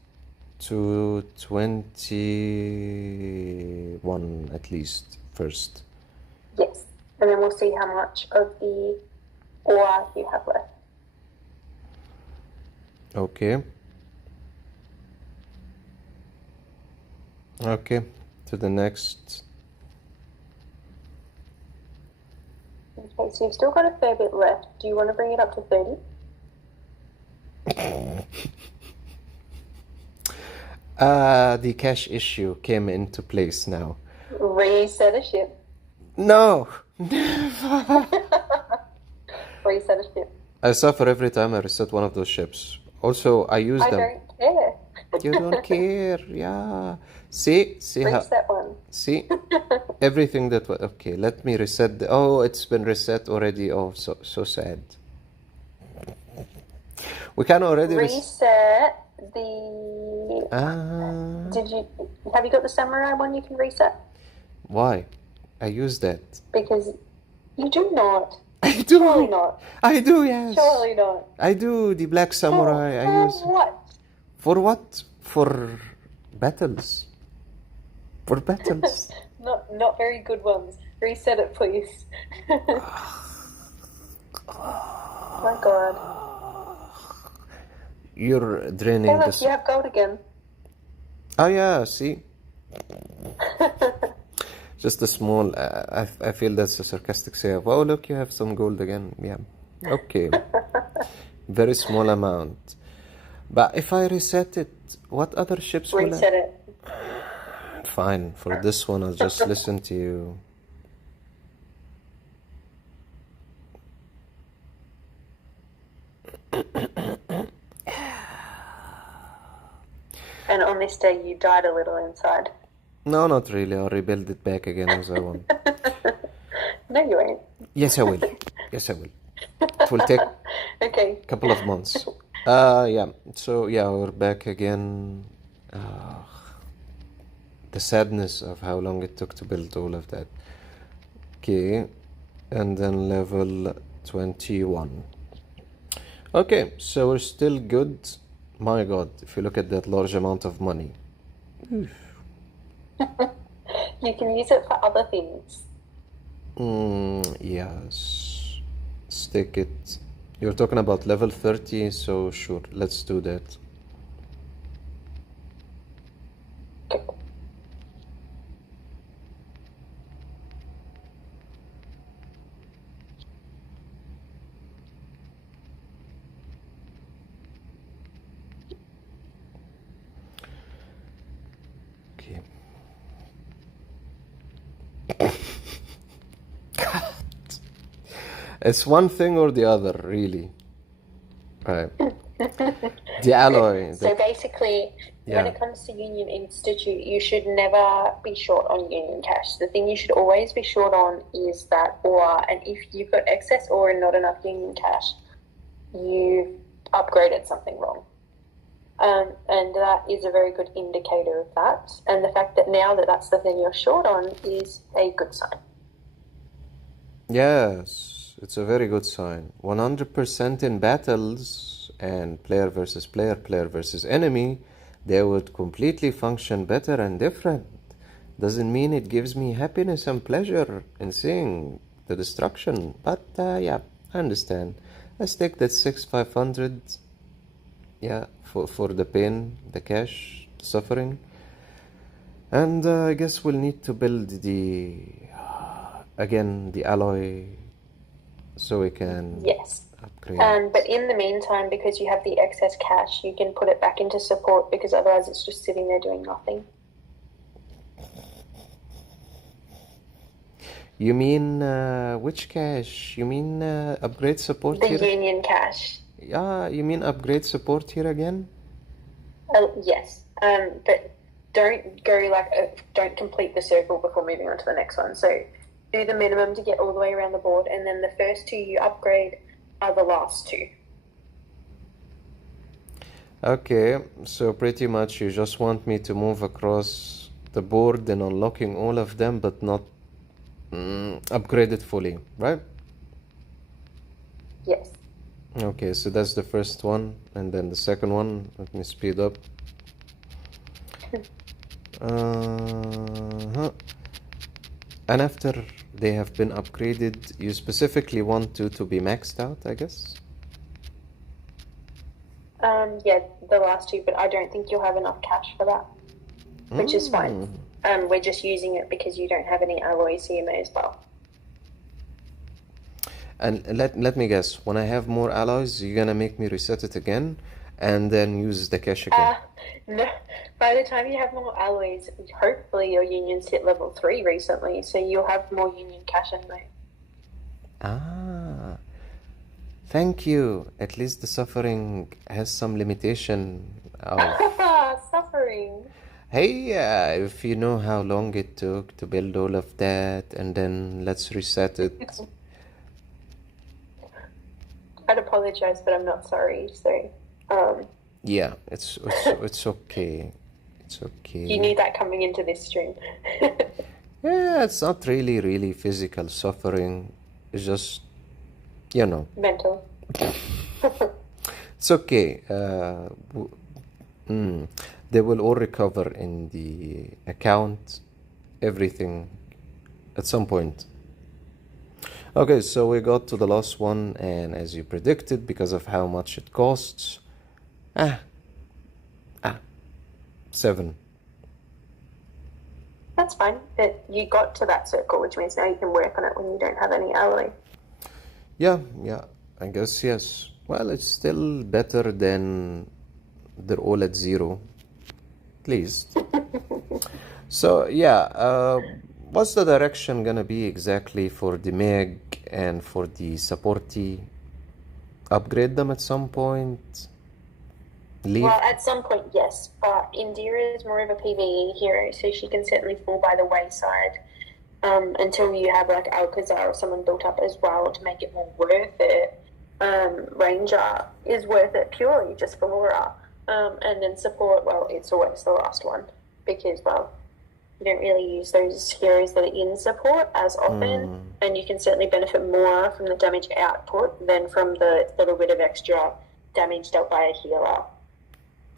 to 21 at least first. Yes, and then we'll see how much of the ore you have left. Okay, to the next. Okay, so you've still got a fair bit left. Do you want to bring it up to 30? The cash issue came into place now. Reset a ship. No! Reset a ship. I suffer every time I reset one of those ships. Also, I use them. I don't care. You don't care, yeah. See Reset one. See? Everything that was... Okay, let me reset oh, it's been reset already. Oh, so sad. We can already reset Have you got the samurai one you can reset? Why? I use that. Because you do not. I do. Surely not. I do, yes. Surely not. I do the black samurai. I use. What? For what? For battles. For battles. Not very good ones. Reset it, please. My God. You're draining Hey, look, this. you have gold again. Oh yeah, see. Just a small. I feel that's a sarcastic say. Oh look, you have some gold again. Yeah. Okay. Very small amount. But if I reset it, what other ships will I? Reset it. Fine. For this one, I'll just listen to you. And on this day, you died a little inside. No, not really. I'll rebuild it back again as I want. No, you won't. Yes, I will. Yes, I will. It will take Okay. a couple of months. Yeah. So, yeah, we're back again. The sadness of how long it took to build all of that. Okay. And then level 21. Okay, so we're still good. My God, if you look at that large amount of money. You can use it for other things. Yes. Stick it. You're talking about level 30, so sure, let's do that. Okay. It's one thing or the other, really. Right. The alloy. So basically, when it comes to Union Institute, you should never be short on Union cash. The thing you should always be short on is that ore. And if you've got excess ore and not enough Union cash, you've upgraded something wrong. And that is a very good indicator of that. And the fact that now that's the thing you're short on is a good sign. Yes, it's a very good sign. 100% in battles and player versus player, player versus enemy, they would completely function better and different. Doesn't mean it gives me happiness and pleasure in seeing the destruction. But yeah, I understand. Let's take that 6,500. Yeah, for the pain, the cash, suffering. And I guess we'll need to build again the alloy so we can upgrade. But in the meantime, because you have the excess cash, you can put it back into support, because otherwise it's just sitting there doing nothing. You mean which cash? You mean upgrade support here? The Union cash. Yeah, you mean upgrade support here again? Yes, but don't go don't complete the circle before moving on to the next one. So do the minimum to get all the way around the board, and then the first two you upgrade are the last two. Okay, so pretty much you just want me to move across the board and unlocking all of them, but not upgrade it fully, right? Yes. Okay, so that's the first one, and then the second one, let me speed up. And after they have been upgraded, you specifically want to be maxed out, I guess? Yeah, the last two, but I don't think you'll have enough cash for that, which is fine. We're just using it because you don't have any alloys, so you may as well. And let me guess, when I have more alloys, you're gonna make me reset it again and then use the cash again? No. By the time you have more alloys, hopefully your union's hit level 3 recently, so you'll have more union cash anyway. Thank you. At least the suffering has some limitation of... Suffering! Hey, if you know how long it took to build all of that, and then let's reset it. I'd apologize, but I'm not sorry, so... Yeah, it's okay. It's You okay. knew that coming into this stream. Yeah, it's not really physical suffering. It's just, you know, Mental. it's okay. They will all recover in the account, everything at some point. Okay, so we got to the last one, and as you predicted, because of how much it costs, ah, 7. That's fine. But you got to that circle, which means now you can work on it when you don't have any alloy. Yeah, I guess yes. Well, it's still better than they're all at 0, at least. So, yeah, what's the direction gonna be exactly for the Meg and for the supportee? Upgrade them at some point? Leave? Well, at some point, yes, but Indira is more of a PvE hero, so she can certainly fall by the wayside until you have like Alcazar or someone built up as well to make it more worth it. Ranger is worth it purely just for Laura. And then support, well, it's always the last one because, well, you don't really use those heroes that are in support as often, and you can certainly benefit more from the damage output than from the little bit of extra damage dealt by a healer.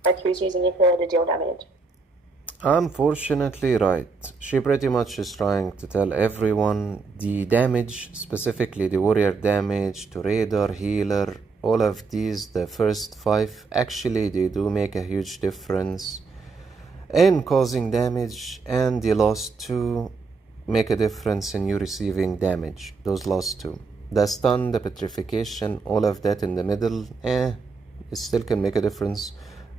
Like who's using a healer to deal damage? Unfortunately, right. She pretty much is trying to tell everyone the damage, specifically the warrior damage to raider, healer, all of these, the first 5, actually they do make a huge difference in causing damage, and the last 2 make a difference in you receiving damage. Those last 2. The stun, the petrification, all of that in the middle, it still can make a difference.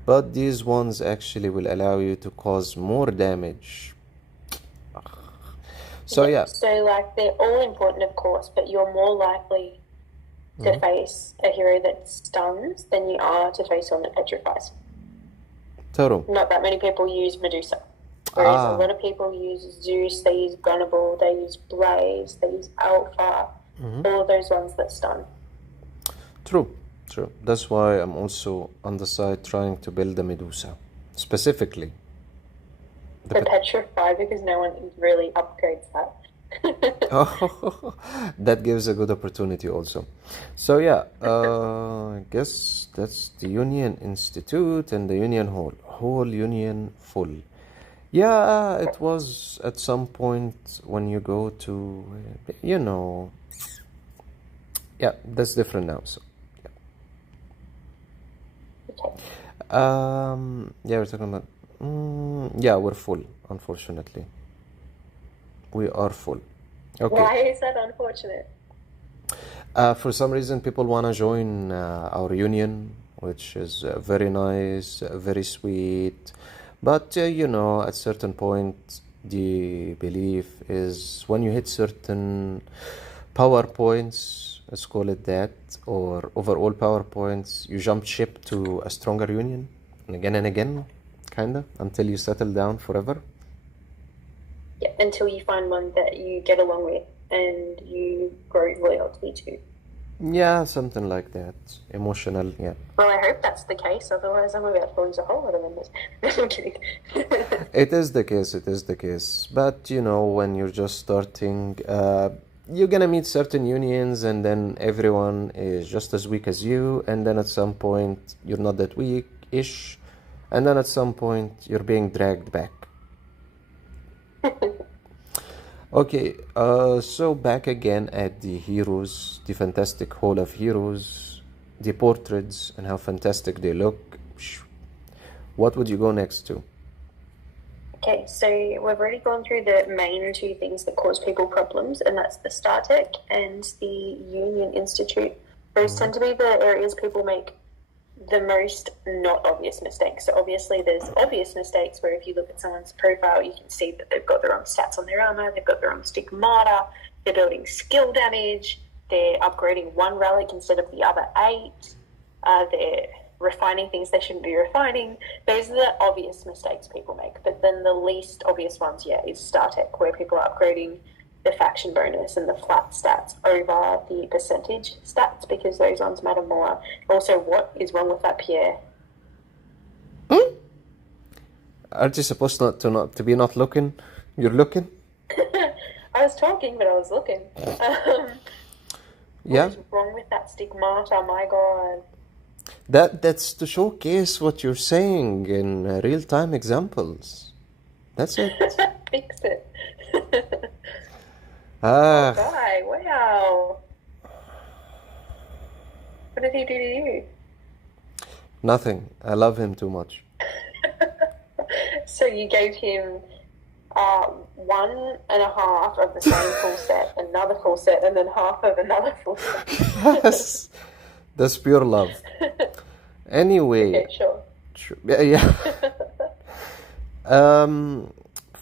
But these ones actually will allow you to cause more damage. So yeah. So like they're all important, of course, but you're more likely to face a hero that stuns than you are to face one that petrifies. True. Not that many people use Medusa. Whereas a lot of people use Zeus, they use Gunnable, they use Blaze, they use Alpha, all those ones that stun. True. That's why I'm also on the side trying to build a Medusa. Specifically. The Petrify, because no one really upgrades that. That gives a good opportunity also. So yeah, I guess that's the Union Institute and the Union Hall. Whole Union full. Yeah, it was at some point when you go to, yeah, that's different now. So, yeah, we're talking about, yeah, we're full, unfortunately. We are full. Okay. Why is that unfortunate? For some reason, people want to join our union, which is very nice, very sweet. But, at certain point, the belief is when you hit certain power points, let's call it that, or overall power points, you jump ship to a stronger union, and again, kind of, until you settle down forever. Yeah, until you find one that you get along with and you grow loyalty to. Yeah, something like that. Emotional, yeah. Well, I hope that's the case, otherwise I'm about to lose a whole lot of members. I'm kidding. It is the case. But, when you're just starting, you're gonna meet certain unions, and then everyone is just as weak as you, and then at some point, you're not that weak-ish, and then at some point, you're being dragged back. Okay, so back again at the heroes, the fantastic hall of heroes, the portraits, and how fantastic they look. What would you go next to? Okay, so we've already gone through the main 2 things that cause people problems, and that's the StarTech and the Union Institute. Those tend to be the areas people make the most not obvious mistakes. So obviously there's obvious mistakes where if you look at someone's profile, you can see that they've got the wrong stats on their armor, they've got the wrong stigmata, they're building skill damage, they're upgrading 1 relic instead of the other 8, they're refining things they shouldn't be refining. Those are the obvious mistakes people make. But then the least obvious ones, is StarTech, where people are upgrading the faction bonus and the flat stats over the percentage stats, because those ones matter more. Also, what is wrong with that Pierre? Aren't you supposed not to be not looking? You're looking? I was talking, but I was looking. Yeah. What is wrong with that stigmata? My God. That's to showcase what you're saying in real-time examples. That's it. Fix it. Ah, Guy, wow. What did he do to you? nothing. I love him too much. So you gave him 1.5 of the same full set, another full set, and then half of another full set. Yes, that's pure love. Anyway, Okay, sure. yeah.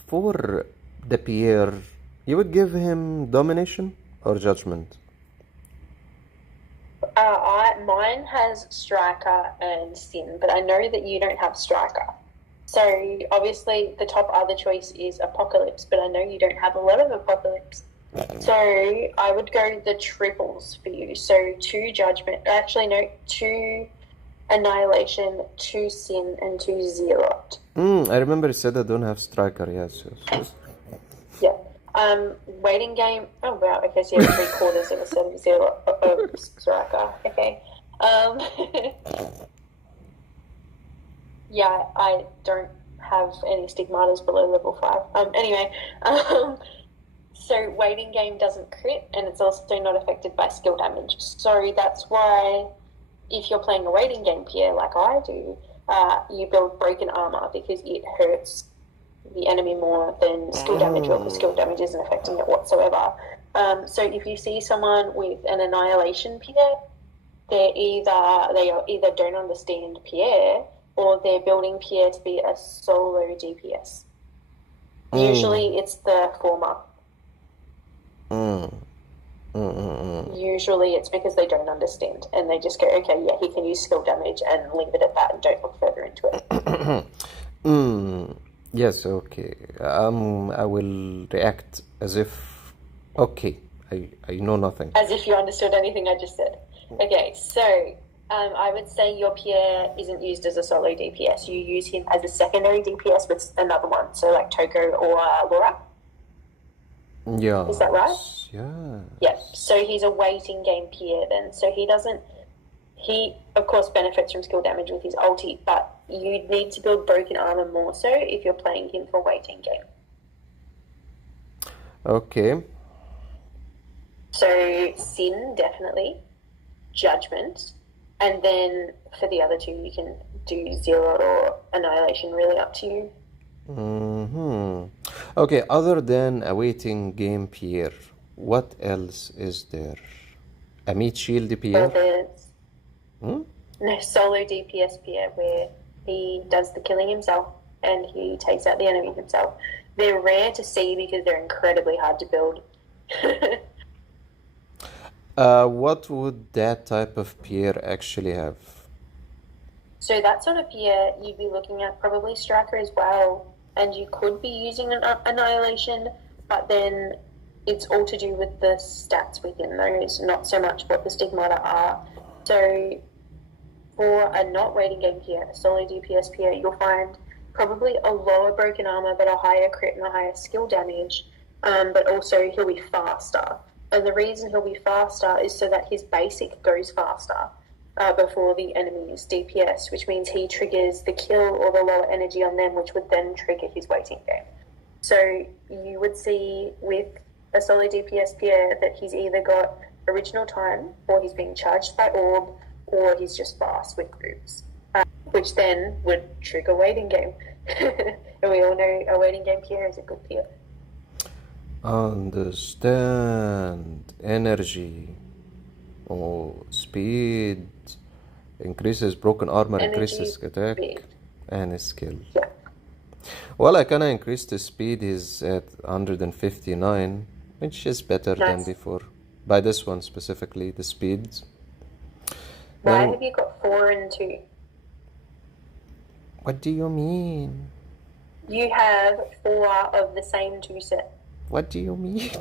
For the Pierre, you would give him domination or judgment? Mine has striker and sin, but I know that you don't have striker. So obviously the top other choice is apocalypse, but I know you don't have a lot of apocalypse. So I would go the triples for you. So 2 judgment, actually no, 2 annihilation, 2 sin, and 2 zealot. I remember you said I don't have striker. Yes. Yeah. Waiting game. Oh wow. Okay, so you have 3/4 of a set of zealot of striker. Okay. Yeah, I don't have any stigmatas below level 5. Anyway, so waiting game doesn't crit, and it's also not affected by skill damage. So that's why if you're playing a waiting game Pierre like I do, you build broken armor because it hurts the enemy more than skill damage, or the skill damage isn't affecting it whatsoever. So if you see someone with an annihilation Pierre, they either don't understand Pierre, or they're building Pierre to be a solo DPS. Usually it's the former. Usually it's because they don't understand and they just go, okay, yeah, he can use skill damage, and leave it at that and don't look further into it. Yes, okay. I will react as if, okay, I know nothing. As if you understood anything I just said. Okay, so I would say your Pierre isn't used as a solo DPS. You use him as a secondary DPS with another one, so like Toku or Laura. Yeah. Is that right? Yeah. Yeah. So he's a waiting game Pierre then. So he of course benefits from skill damage with his ulti, but you need to build broken armor more so if you're playing him for waiting game. Okay. So sin, definitely. Judgment. And then for the other 2 you can do zealot or annihilation, really up to you. Okay, other than awaiting game Pierre, what else is there? A meat shield Pierre? No, solo DPS Pierre, where he does the killing himself and he takes out the enemy himself. They're rare to see because they're incredibly hard to build. What would that type of Pierre actually have? So that sort of Pierre, you'd be looking at probably striker as well, and you could be using an annihilation, but then it's all to do with the stats within those, not so much what the stigmata are. So for a not rating game Pierre, a solo DPS Pierre, you'll find probably a lower broken armor but a higher crit and a higher skill damage, but also he'll be faster. And the reason he'll be faster is so that his basic goes faster before the enemy's DPS, which means he triggers the kill or the lower energy on them, which would then trigger his waiting game. So you would see with a solo DPS Pierre that he's either got original time, or he's being charged by orb, or he's just fast with groups, which then would trigger waiting game. And we all know a waiting game Pierre is a good Pierre. Understand. Energy. Oh, speed. Increases broken armor, Energy, increases attack, speed. and skill. Yeah. Well, I kinda increased the speed. He's at 159, which is better than Nice. before. By this one specifically, the speed. Why Then, have you got 4 and 2? what do you mean? You have 4 of the same 2 set. What do you mean?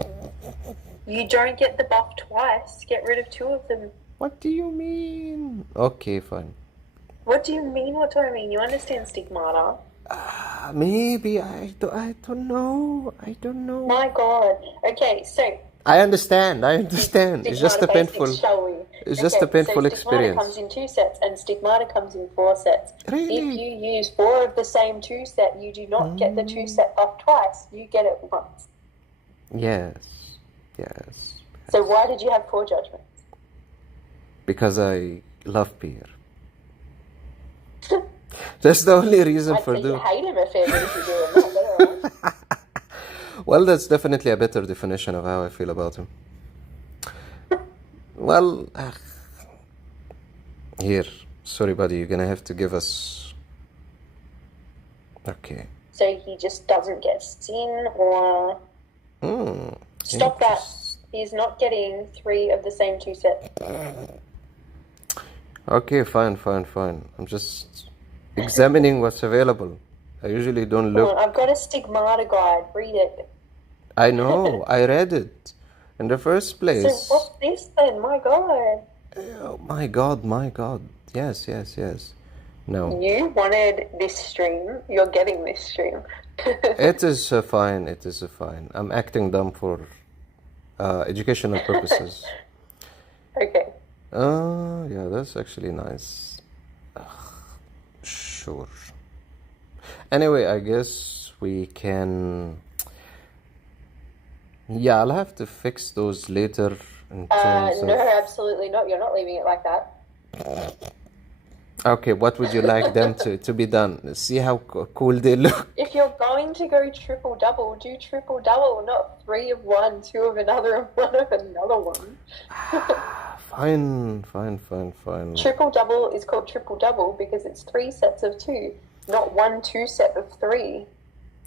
You don't get the buff twice. Get rid of 2 of them. What do you mean? Okay, fine. What do you mean? What do I mean? You understand stigmata? Maybe I don't know. I don't know. My God. Okay, so I understand. It's just stigmata a basics, painful. shall we? It's just a Okay, so painful stigmata comes experience. in 2 sets and stigmata comes in 4 sets. If Really? you use 4 of the same 2 set, you do not get the 2 set buff twice. You get it once. Yes. So why did you have 4 judgments? Because I love Pierre. That's the only reason I'd for say you doing. hate him a fair bit if you're doing that, but alright. Well, that's definitely a better definition of how I feel about him. Well, here, sorry, buddy, you're gonna have to give us. Okay. So he just doesn't get sin, or stop that. He's not getting 3 of the same 2 sets. Okay, fine. I'm just examining what's available. I usually don't look. I've got a stigmata guide. Read it. I know, I read it in the first place. So what's this then? My God. Oh, my God. Yes. No. You wanted this stream. You're getting this stream. It is fine. I'm acting dumb for educational purposes. Okay. Yeah, that's actually nice. Sure. Anyway, I guess we can. Yeah, I'll have to fix those later in terms No, of. absolutely not. You're not leaving it like that. Okay, what would you like them to be done? See how cool they look. If you're going to go triple double, do triple double, not 3 of one, 2 of another, and 1 of another one. Fine. Triple double is called triple double because it's 3 sets of 2, not 1 2 set of 3.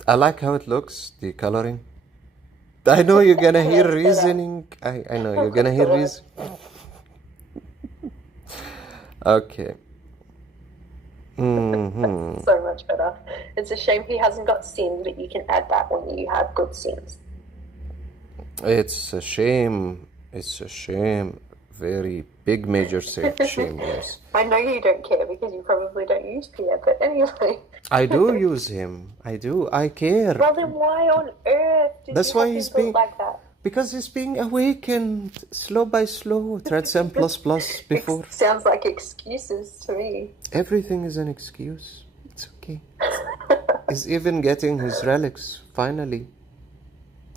I like how it looks, the coloring. I know you're gonna hear reasoning. I know you're gonna hear reason. Okay. So much better. It's a shame he hasn't got sin, but you can add that when you have good sins. It's a shame. Very big major shame, yes. I know you don't care because you probably don't use Pierre, but anyway. I do use him. I do. I care. Well, then why on earth did That's you why have he's him built being. like that? Because he's being awakened slow by slow. Tried M++ before. Sounds like excuses to me. Everything is an excuse. It's okay. He's even getting his relics, finally.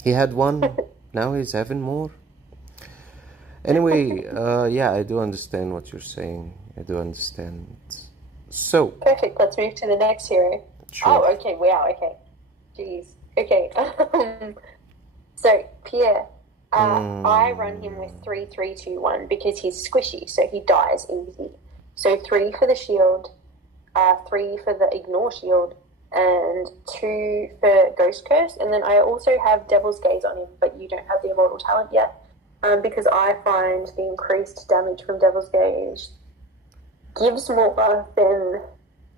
He had 1, now he's having more. Anyway, yeah, I do understand what you're saying. I do understand. So. Perfect, let's move to the next hero. Sure. Oh, okay, wow, okay. Jeez. Okay. So, Pierre, I run him with 3-3-2-1 because he's squishy, so he dies easy. So 3 for the shield, 3 for the ignore shield, and 2 for Ghost Curse. And then I also have Devil's Gaze on him, but you don't have the Immortal Talent yet, because I find the increased damage from Devil's Gaze gives more than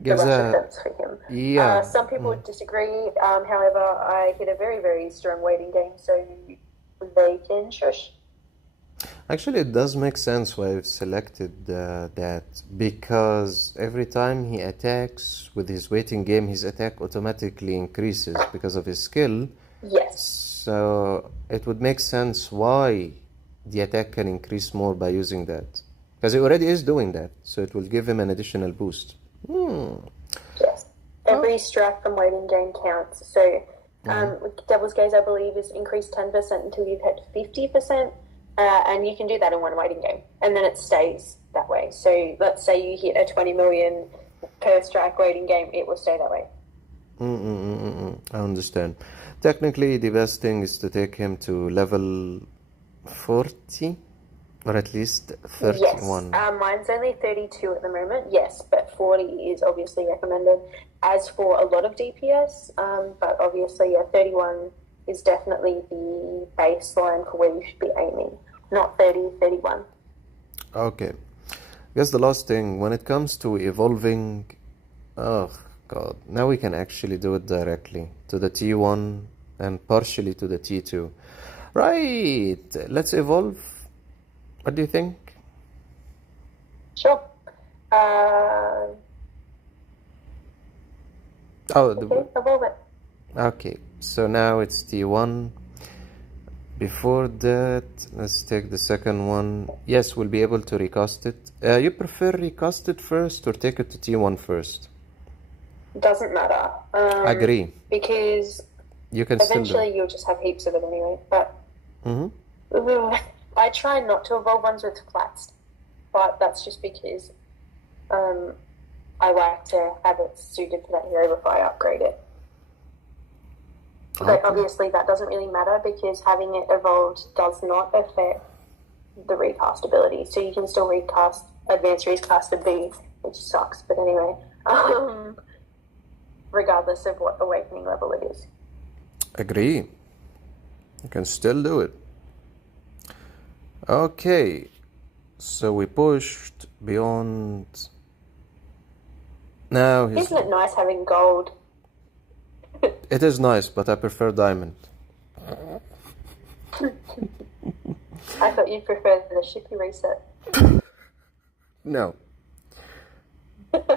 the rush defense for him. Yeah. Some people would disagree. However, I hit a very, very strong waiting game, so they can shush. Actually, it does make sense why I've selected that, because every time he attacks with his waiting game, his attack automatically increases because of his skill. Yes. So it would make sense why the attack can increase more by using that. Because he already is doing that, so it will give him an additional boost. Yes. Every strike from waiting game counts. So Devil's Gaze, I believe, is increased 10% until you've hit 50%. And you can do that in 1 waiting game. And then it stays that way. So let's say you hit a 20 million per strike waiting game, it will stay that way. I understand. Technically, the best thing is to take him to level 40, or at least 31. Yes, mine's only 32 at the moment, yes, but 40 is obviously recommended, as for a lot of DPS, but obviously, 31 is definitely the baseline for where you should be aiming, not 30, 31. Okay. I guess the last thing, when it comes to evolving, oh god, now we can actually do it directly to the T1 and partially to the T2. Right, let's evolve. What do you think? Sure. Oh, Okay, evolve it. okay. So now it's T1. Before that, let's take the second one. Yes, we'll be able to recast it. You prefer recast it first or take it to T1 first? Doesn't matter. Agree. Because You can still do eventually it. you'll just have heaps of it anyway. But Mm-hmm. I try not to evolve ones with flats, but that's just because I like to have it suited for that hero before I upgrade it. But obviously that doesn't really matter because having it evolved does not affect the recast ability. So you can still recast Advanced Recast of B, which sucks, but anyway. Regardless of what awakening level it is. Agree. You can still do it. Okay. So we pushed beyond. Now Isn't it nice having gold? It is nice, but I prefer diamond. I thought you'd prefer the shippy reset. No. Okay.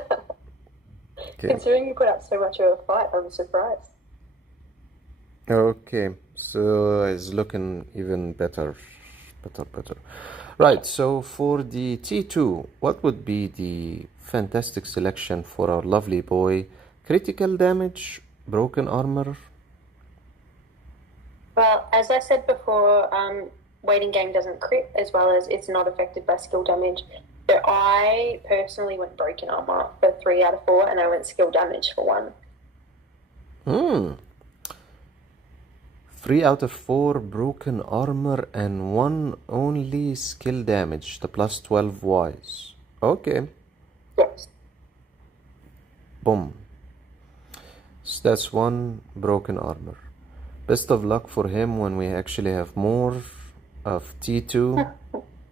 Considering you put up so much of a fight, I'm surprised. Okay, so it's looking even better. Better. Right, so for the T2, what would be the fantastic selection for our lovely boy? Critical damage, broken armor? Well, as I said before, waiting game doesn't crit, as well as it's not affected by skill damage. So I personally went broken armor for 3 out of 4, and I went skill damage for 1. 3 out of 4 broken armor and 1 only skill damage, the plus 12 wise. Okay. Yes. Boom. So that's 1 broken armor. Best of luck for him when we actually have more of T2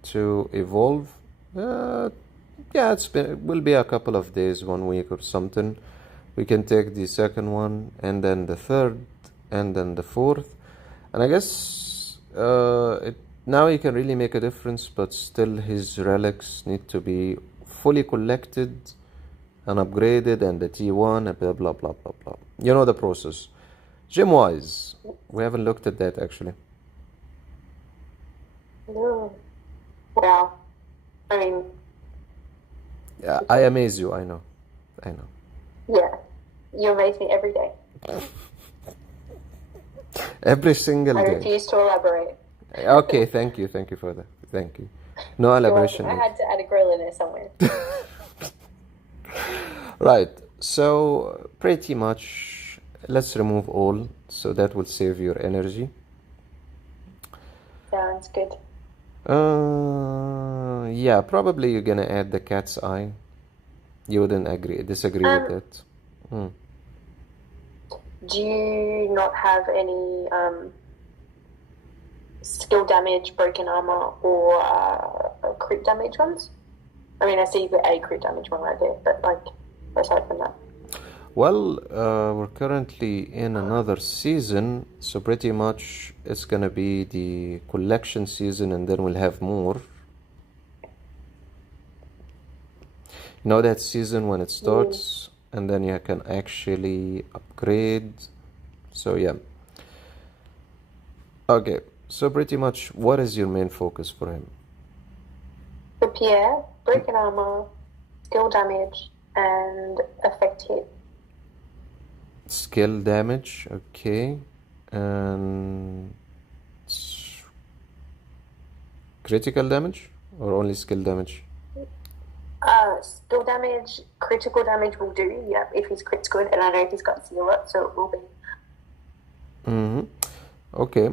to evolve. Yeah, it will be a couple of days, 1 week or something. We can take the second one and then the third and then the fourth. And I guess now he can really make a difference, but still his relics need to be fully collected and upgraded, and the T1 and blah blah blah blah blah. You know the process. Gym wise, we haven't looked at that actually. No. Wow. I mean, Yeah, I amaze you. I know. yeah. You amaze me every day. Every single I day. refuse to elaborate. Okay, thank you for that. Thank you. No elaboration. I had to add a grill in there somewhere. Right. So pretty much, let's remove all. So that will save your energy. Sounds good. Yeah, probably you're gonna add the cat's eye. You wouldn't disagree with that. Do you not have any skill damage, broken armor, or crit damage ones? I mean, I see you've got a crit damage one right there, but like, aside from that. Well, we're currently in another season, so pretty much it's gonna be the collection season, and then we'll have more. You know that season when it starts, and then you can actually upgrade. So yeah. Okay, so pretty much, what is your main focus for him? For Pierre, broken armor, skill damage, and effect hit. Skill damage, okay, and critical damage, or only skill damage? Skill damage, critical damage will do, yeah, if his crit's good, and I know he's got seal up, so it will be. Okay,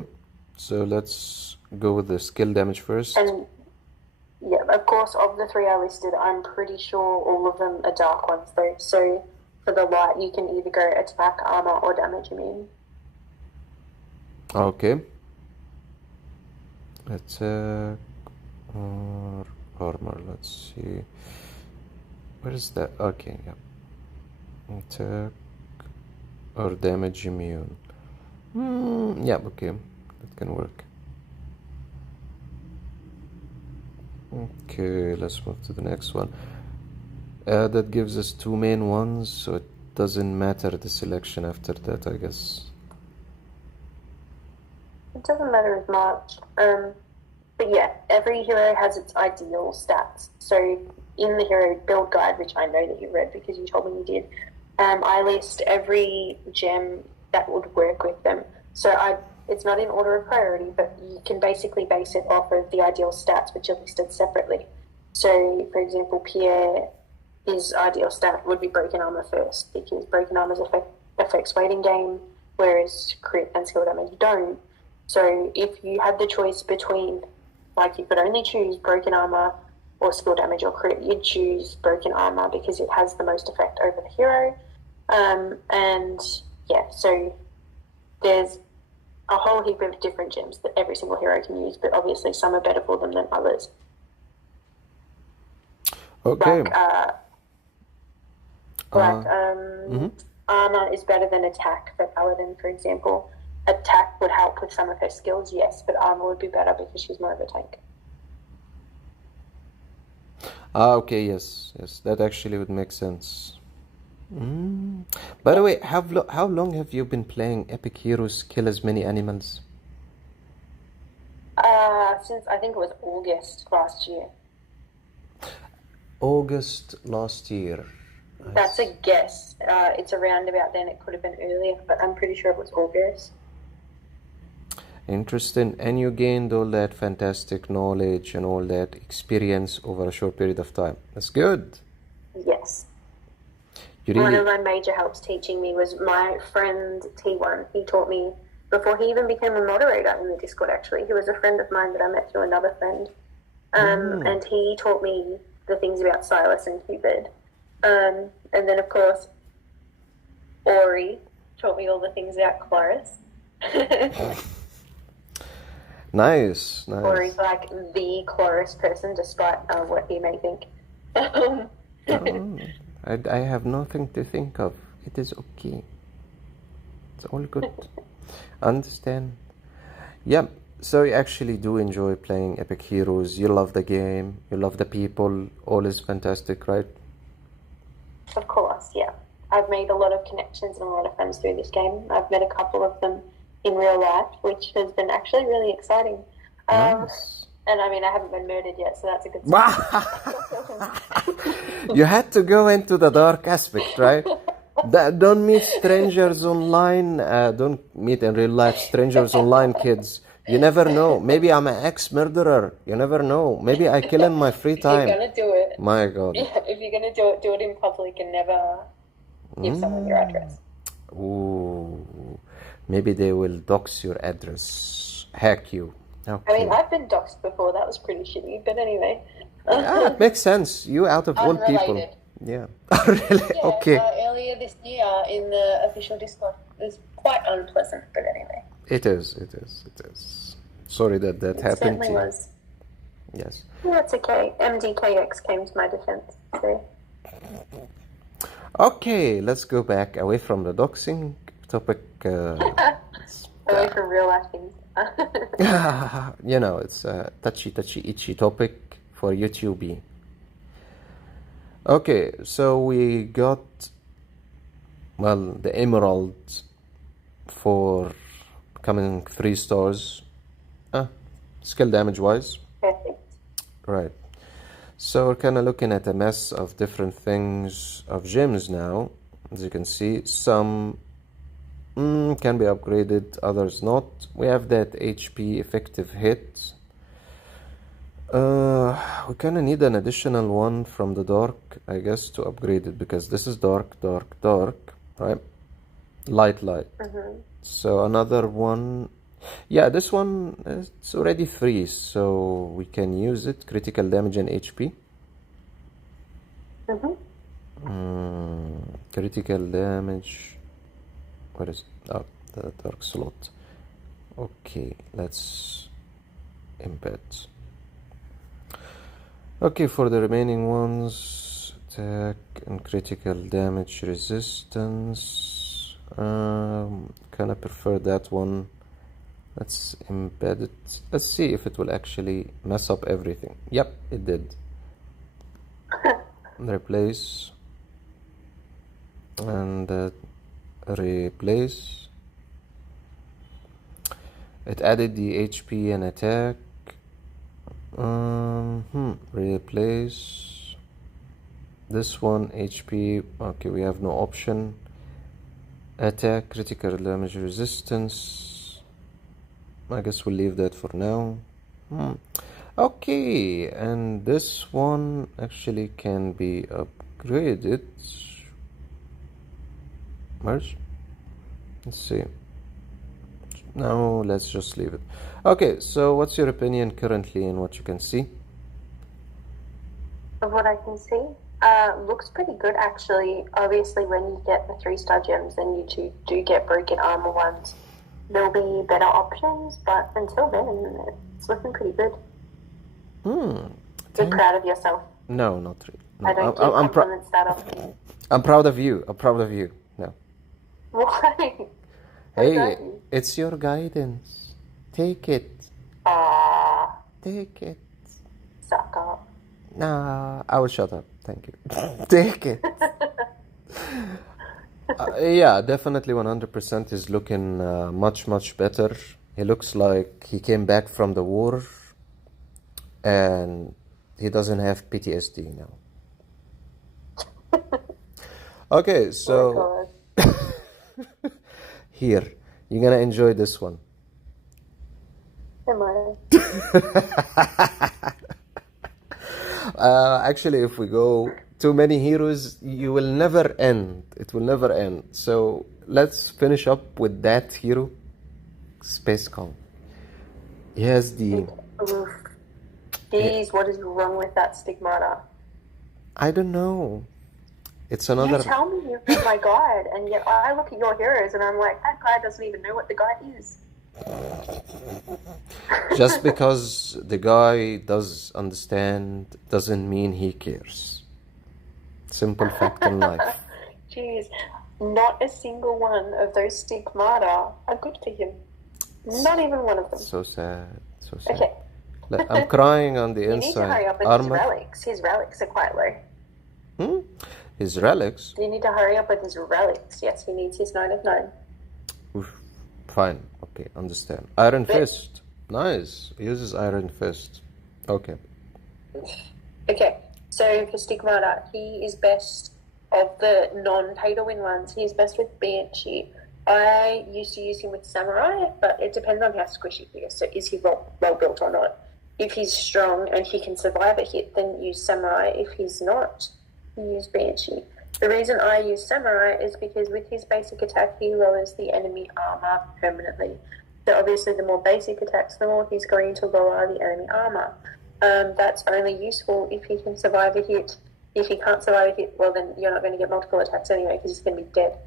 so let's go with the skill damage first. And yeah, of course, of the 3 I listed, I'm pretty sure all of them are dark ones though, so for the light you can either go attack, armor, or damage immune. Okay. Attack or armor, let's see. Where is that? Okay, yeah. Attack or damage immune. Yeah, okay. That can work. Okay, let's move to the next one. That gives us 2 main ones, so doesn't matter the selection after that, I guess. It doesn't matter as much. But yeah, every hero has its ideal stats. So in the hero build guide, which I know that you read because you told me you did, I list every gem that would work with them. So it's not in order of priority, but you can basically base it off of the ideal stats, which are listed separately. So, for example, Pierre, his ideal stat would be broken armor first, because broken armor affects weighting game, whereas crit and skill damage don't. So if you had the choice between, like, you could only choose broken armor or skill damage or crit, you'd choose broken armor because it has the most effect over the hero. And yeah, so there's a whole heap of different gems that every single hero can use, but obviously some are better for them than others. Okay. Armor is better than attack for Paladin, for example. Attack would help with some of her skills, yes, but armor would be better because she's more of a tank. Okay, yes, that actually would make sense. By the way, how long have you been playing Epic Heroes Kill as Many Animals? Since I think it was August last year. August last year. That's a guess. It's around about then. It could have been earlier, but I'm pretty sure it was August. Interesting. And you gained all that fantastic knowledge and all that experience over a short period of time. That's good. Yes. Really... One of my major helps teaching me was my friend T1. He taught me before he even became a moderator in the Discord, actually. He was a friend of mine that I met through another friend. And he taught me the things about Silas and Cupid. And then, of course, Ori taught me all the things about Chorus. Nice. Ori's like the Chorus person, despite what he may think. I have nothing to think of. It is okay. It's all good. Understand? Yeah. So you actually do enjoy playing Epic Heroes. You love the game. You love the people. All is fantastic, right? Of course, yeah. I've made a lot of connections and a lot of friends through this game. I've met a couple of them in real life, which has been actually really exciting. Nice. And I mean, I haven't been murdered yet, so that's a good You had to go into the dark aspect, right? Don't meet strangers online. Don't meet in real life strangers online, kids. You never know. Maybe I'm an ex-murderer. You never know. Maybe I kill in my free time. If you're going to do it. My God. Yeah, if you're going to do it in public and never give someone your address. Ooh. Maybe they will dox your address. Hack you. Okay. I mean, I've been doxed before. That was pretty shitty. But anyway. Yeah, it makes sense. You out of all people. Yeah. Really? Yeah, okay. Earlier this year in the official Discord. It was quite unpleasant, but anyway. It is. Sorry that happened to you. It was. Yes. That's okay. MDKX came to my defense. So. Okay, let's go back away from the doxing topic. Away from real life things. You know, it's a touchy, itchy topic for YouTube. Okay, so we got, well, the emerald for becoming 3 stars. Skill damage wise. Perfect. Right. So we're kind of looking at a mess of different things of gems now. As you can see, some can be upgraded, others not. We have that HP effective hit. We kind of need an additional one from the dark, I guess, to upgrade it, because this is dark, right? Light. So another one. Yeah, this one is already free, so we can use it. Critical damage and HP. Critical damage. What is it? Oh, the dark slot. Okay, let's embed. Okay, for the remaining ones, attack and critical damage resistance. Kind of prefer that one. Let's embed it. Let's see if it will actually mess up everything. Yep, it did. Replace. And replace. It added the HP and attack. Replace this one HP. Okay, we have no option. Attack, critical damage resistance. I guess we'll leave that for now. Okay, and this one actually can be upgraded. Merge. Let's see. No, let's just leave it. Okay, so what's your opinion currently in what you can see? Of what I can see, looks pretty good actually. Obviously, when you get the 3-star gems and you do get broken armor ones, there'll be better options, but until then, it's looking pretty good. Be proud of yourself. No, not really. No, I don't give compliments that often. I'm proud of you. I'm proud of you. No. Why? Hey, it's your guidance. Take it. Take it. Suck up. Nah, I will shut up. Thank you. Take it. Yeah, definitely 100% is looking much, much better. He looks like he came back from the war and he doesn't have PTSD now. Okay, so here, you're gonna enjoy this one. Am I? Actually, if we go too many heroes, you will never end. It will never end. So let's finish up with that hero, Space Calm. He has the... Jeez, what is wrong with that stigmata? I don't know. It's another... You tell me you're my guide, and yet I look at your heroes and I'm like, that guy doesn't even know what the guide is. Just because the guy does understand doesn't mean he cares. Simple fact in life. Jeez, not a single one of those stigmata are good for him. Not even one of them. So sad. So sad. Okay. I'm crying on the inside. You need to hurry up with his relics. His relics are quite low. His relics? You need to hurry up with his relics. Yes, he needs his 9 of 9. Oof. Fine. Okay, understand. Iron Fist. Nice. He uses Iron Fist. Okay. Okay, so for Stigmata, he is best of the non-pay-to-win ones. He is best with Banshee. I used to use him with Samurai, but it depends on how squishy he is. So is he well built or not? If he's strong and he can survive a hit, then use Samurai. If he's not, use Banshee. The reason I use Samurai is because with his basic attack, he lowers the enemy armor permanently. So obviously the more basic attacks, the more he's going to lower the enemy armor. That's only useful if he can survive a hit. If he can't survive a hit, well then you're not going to get multiple attacks anyway because he's going to be dead.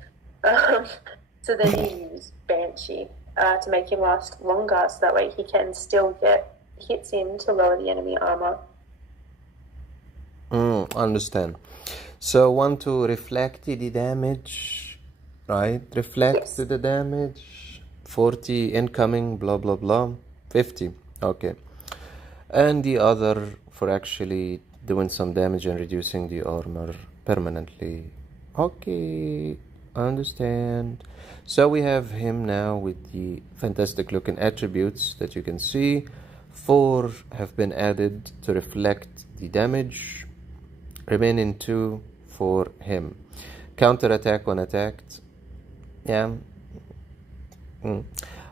So then you use Banshee to make him last longer, so that way he can still get hits in to lower the enemy armor. Understand. So want to reflect the damage, right? Reflect the damage. 40 incoming, blah, blah, blah. 50. Okay. And the other for actually doing some damage and reducing the armor permanently. Okay. Understand. So we have him now with the fantastic looking attributes that you can see. 4 have been added to reflect the damage. Remaining 2 for him. Counter attack when attacked. Yeah.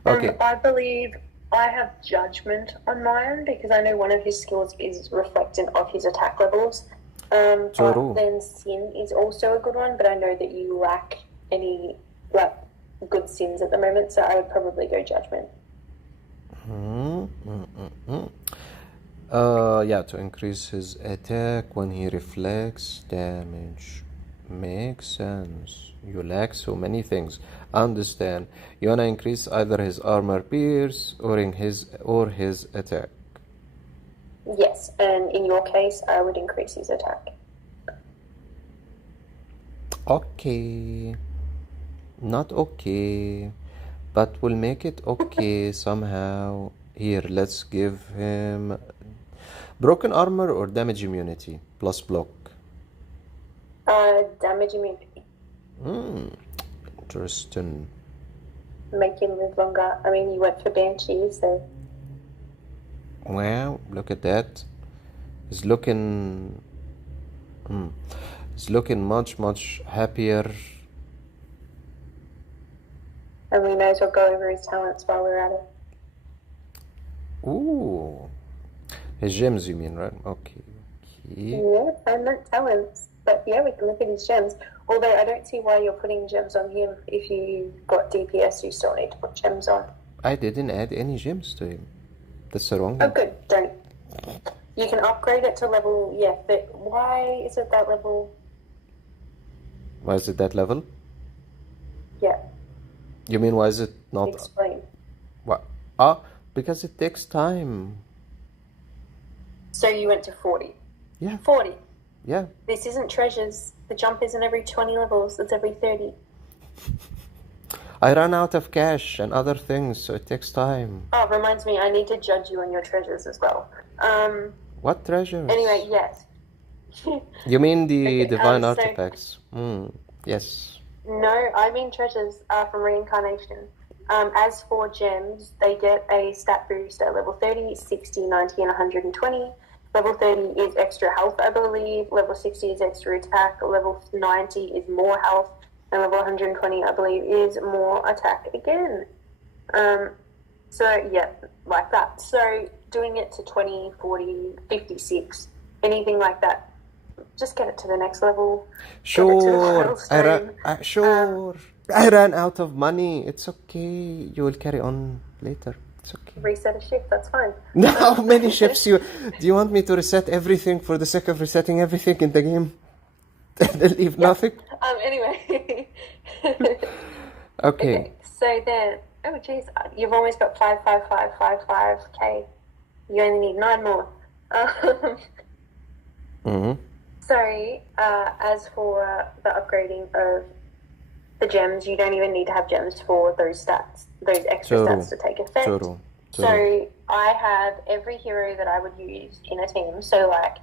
Okay. I believe I have judgment on mine because I know one of his skills is reflectant of his attack levels. But then Sin is also a good one, but I know that you lack any good Sins at the moment, so I would probably go judgment. Yeah, to increase his attack when he reflects damage. Makes sense. You lack so many things. Understand. You wanna increase either his armor pierce or his attack. Yes, and in your case, I would increase his attack. Okay. Not okay, but we'll make it okay somehow. Here, let's give him broken armor or damage immunity plus block. Damage immunity. Interesting. Make him live longer. I mean, you went for Banshee, so... Well, look at that. He's looking... He's looking much, much happier. And we may as well go over his talents while we're at it. Ooh. His gems, you mean, right? Okay. Yeah, I meant talents. But yeah, we can look at his gems. Although I don't see why you're putting gems on him. If you got DPS, you still need to put gems on. I didn't add any gems to him. That's the wrong Oh, one. good. Don't. You can upgrade it to level... Yeah, but why is it that level? Why is it that level? Yeah. You mean why is it not... Explain. What? Because it takes time. So you went to 40. Yeah. 40. Yeah. This isn't treasures. The jump isn't every 20 levels. It's every 30. I ran out of cash and other things, so it takes time. Oh, reminds me, I need to judge you on your treasures as well. What treasures? Anyway, yes. You mean the Okay, divine so- artifacts? Yes. No, I mean treasures from reincarnation. As for gems, they get a stat boost at level 30, 60, 90, and 120. Level 30 is extra health, I believe. Level 60 is extra attack. Level 90 is more health. And level 120, I believe, is more attack again. So, yeah, like that. So, doing it to 20, 40, 56, anything like that, just get it to the next level. Sure. milestone. I ran out of money. It's okay. You will carry on later. It's okay. Reset a shift, that's fine. Now, how many shifts do you want me to reset everything for the sake of resetting everything in the game? And then leave nothing? Anyway. Okay. So then, oh geez, you've almost got 55555K. You only need 9 more. So, as for the upgrading of the gems, you don't even need to have gems for those stats, those extra stats to take effect. So, I have every hero that I would use in a team. So, like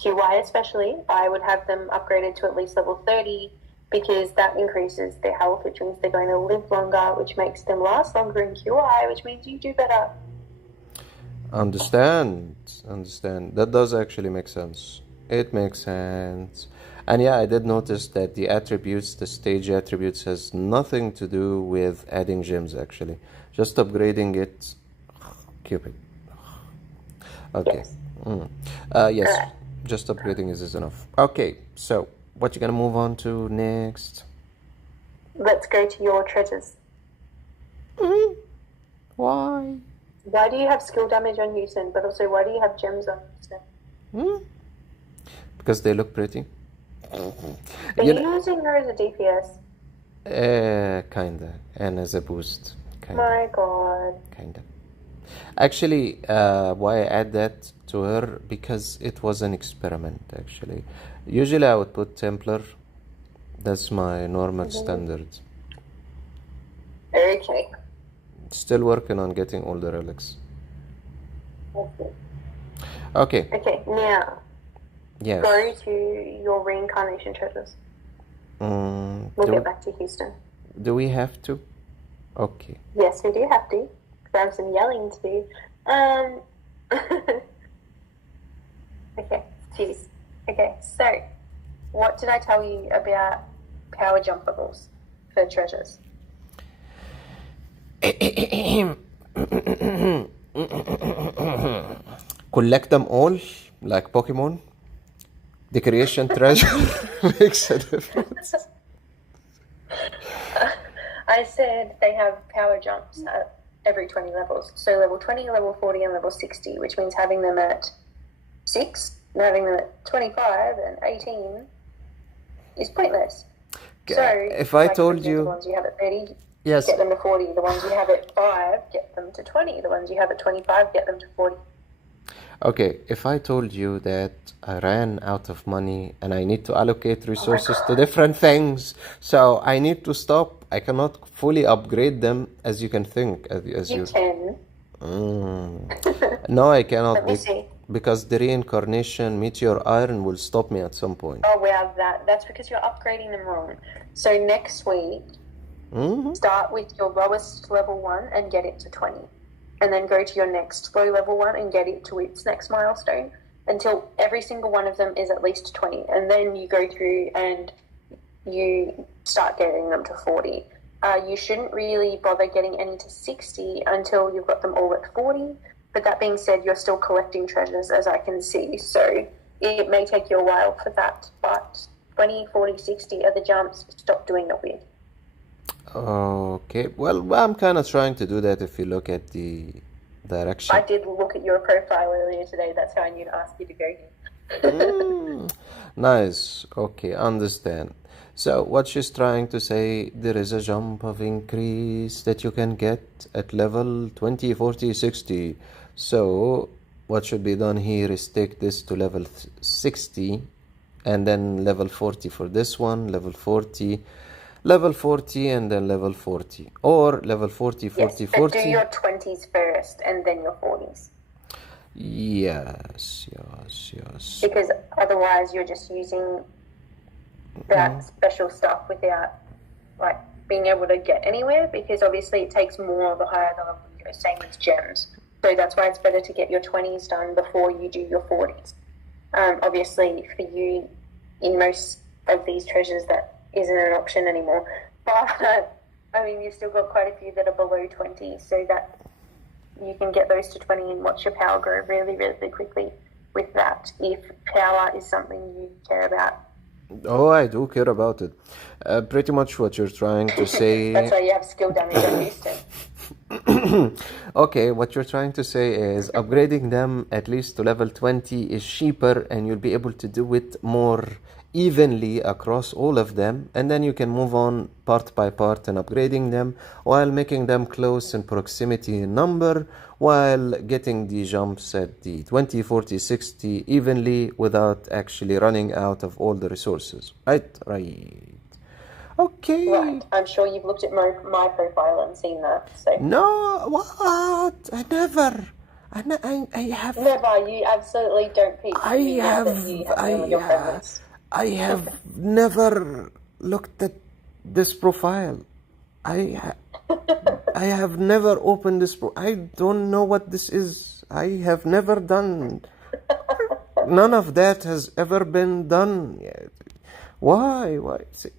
QY especially, I would have them upgraded to at least level 30 because that increases their health, which means they're going to live longer, which makes them last longer in QI, which means you do better. Understand. That does actually make sense. It makes sense. And yeah, I did notice that the attributes, the stage attributes, has nothing to do with adding gems, actually. Just upgrading it. Cupid. Okay. Yes. Just upgrading is enough. Okay, so what you gonna move on to next? Let's go to your treasures. Why? Why do you have skill damage on Houston, but also why do you have gems on Houston? Because they look pretty. Are you using her as a DPS? Kinda. And as a boost. Kinda. My god. Kinda. Actually, why I add that to her, because it was an experiment, actually. Usually I would put Templar. That's my normal standard. Okay. Still working on getting all the relics. Okay. Okay. Now, Yes. go to your reincarnation treasures. We'll get back to Houston. Do we have to? Okay. Yes, we do have to. I have some yelling to do. Okay, jeez. Okay, so what did I tell you about power jump levels for treasures? Collect them all, like Pokemon. The creation treasure makes a difference. I said they have power jumps at every 20 levels. So level 20, level 40, and level 60, which means having them at 6 and having them at 25 and 18 is pointless. So if I told you... The ones you have at 30, yes. Get them to 40. The ones you have at 5, get them to 20. The ones you have at 25, get them to 40. Okay, if I told you that I ran out of money and I need to allocate resources to different things, so I need to stop. I cannot fully upgrade them as you can think. As you can. No, I cannot. Let me see. because the reincarnation meteor iron will stop me at some point. Oh wow, that's because you're upgrading them wrong. So next week, start with your lowest level 1 and get it to 20. And then go to your next low level 1 and get it to its next milestone until every single one of them is at least 20. And then you go through and you start getting them to 40. You shouldn't really bother getting any to 60 until you've got them all at 40. But that being said, you're still collecting treasures, as I can see. So it may take you a while for that. But 20, 40, 60 are the jumps. Stop doing it with. Okay, well, I'm kind of trying to do that if you look at the direction. I did look at your profile earlier today. That's how I knew to ask you to go here. Nice. Okay, understand. So what she's trying to say, there is a jump of increase that you can get at level 20, 40, 60. So what should be done here is take this to level 60 and then level 40 for this one, level 40, and then level 40. Or level 40, 40, yes, 40. Do your 20s first and then your 40s. Yes. Because otherwise you're just using that special stuff without like being able to get anywhere, because obviously it takes more the higher the level you go, same as gems. So that's why it's better to get your 20s done before you do your 40s. Obviously for you, in most of these treasures that isn't an option anymore, but I mean you've still got quite a few that are below 20, so that you can get those to 20 and watch your power grow really, really quickly with that, if power is something you care about. Oh, I do care about it. Pretty much what you're trying to say. That's why you have skill damage on Houston. Okay, what you're trying to say is upgrading them at least to level 20 is cheaper, and you'll be able to do it more evenly across all of them, and then you can move on part by part and upgrading them while making them close in proximity in number, while getting the jumps at the 20, 40, 60 evenly without actually running out of all the resources. Right. Okay. Right. I'm sure you've looked at my profile and seen that. So. No, what? I never. I have. Never. You absolutely don't peep. I have never looked at this profile. I have never opened this. I don't know what this is. I have never done. None of that has ever been done yet. Why?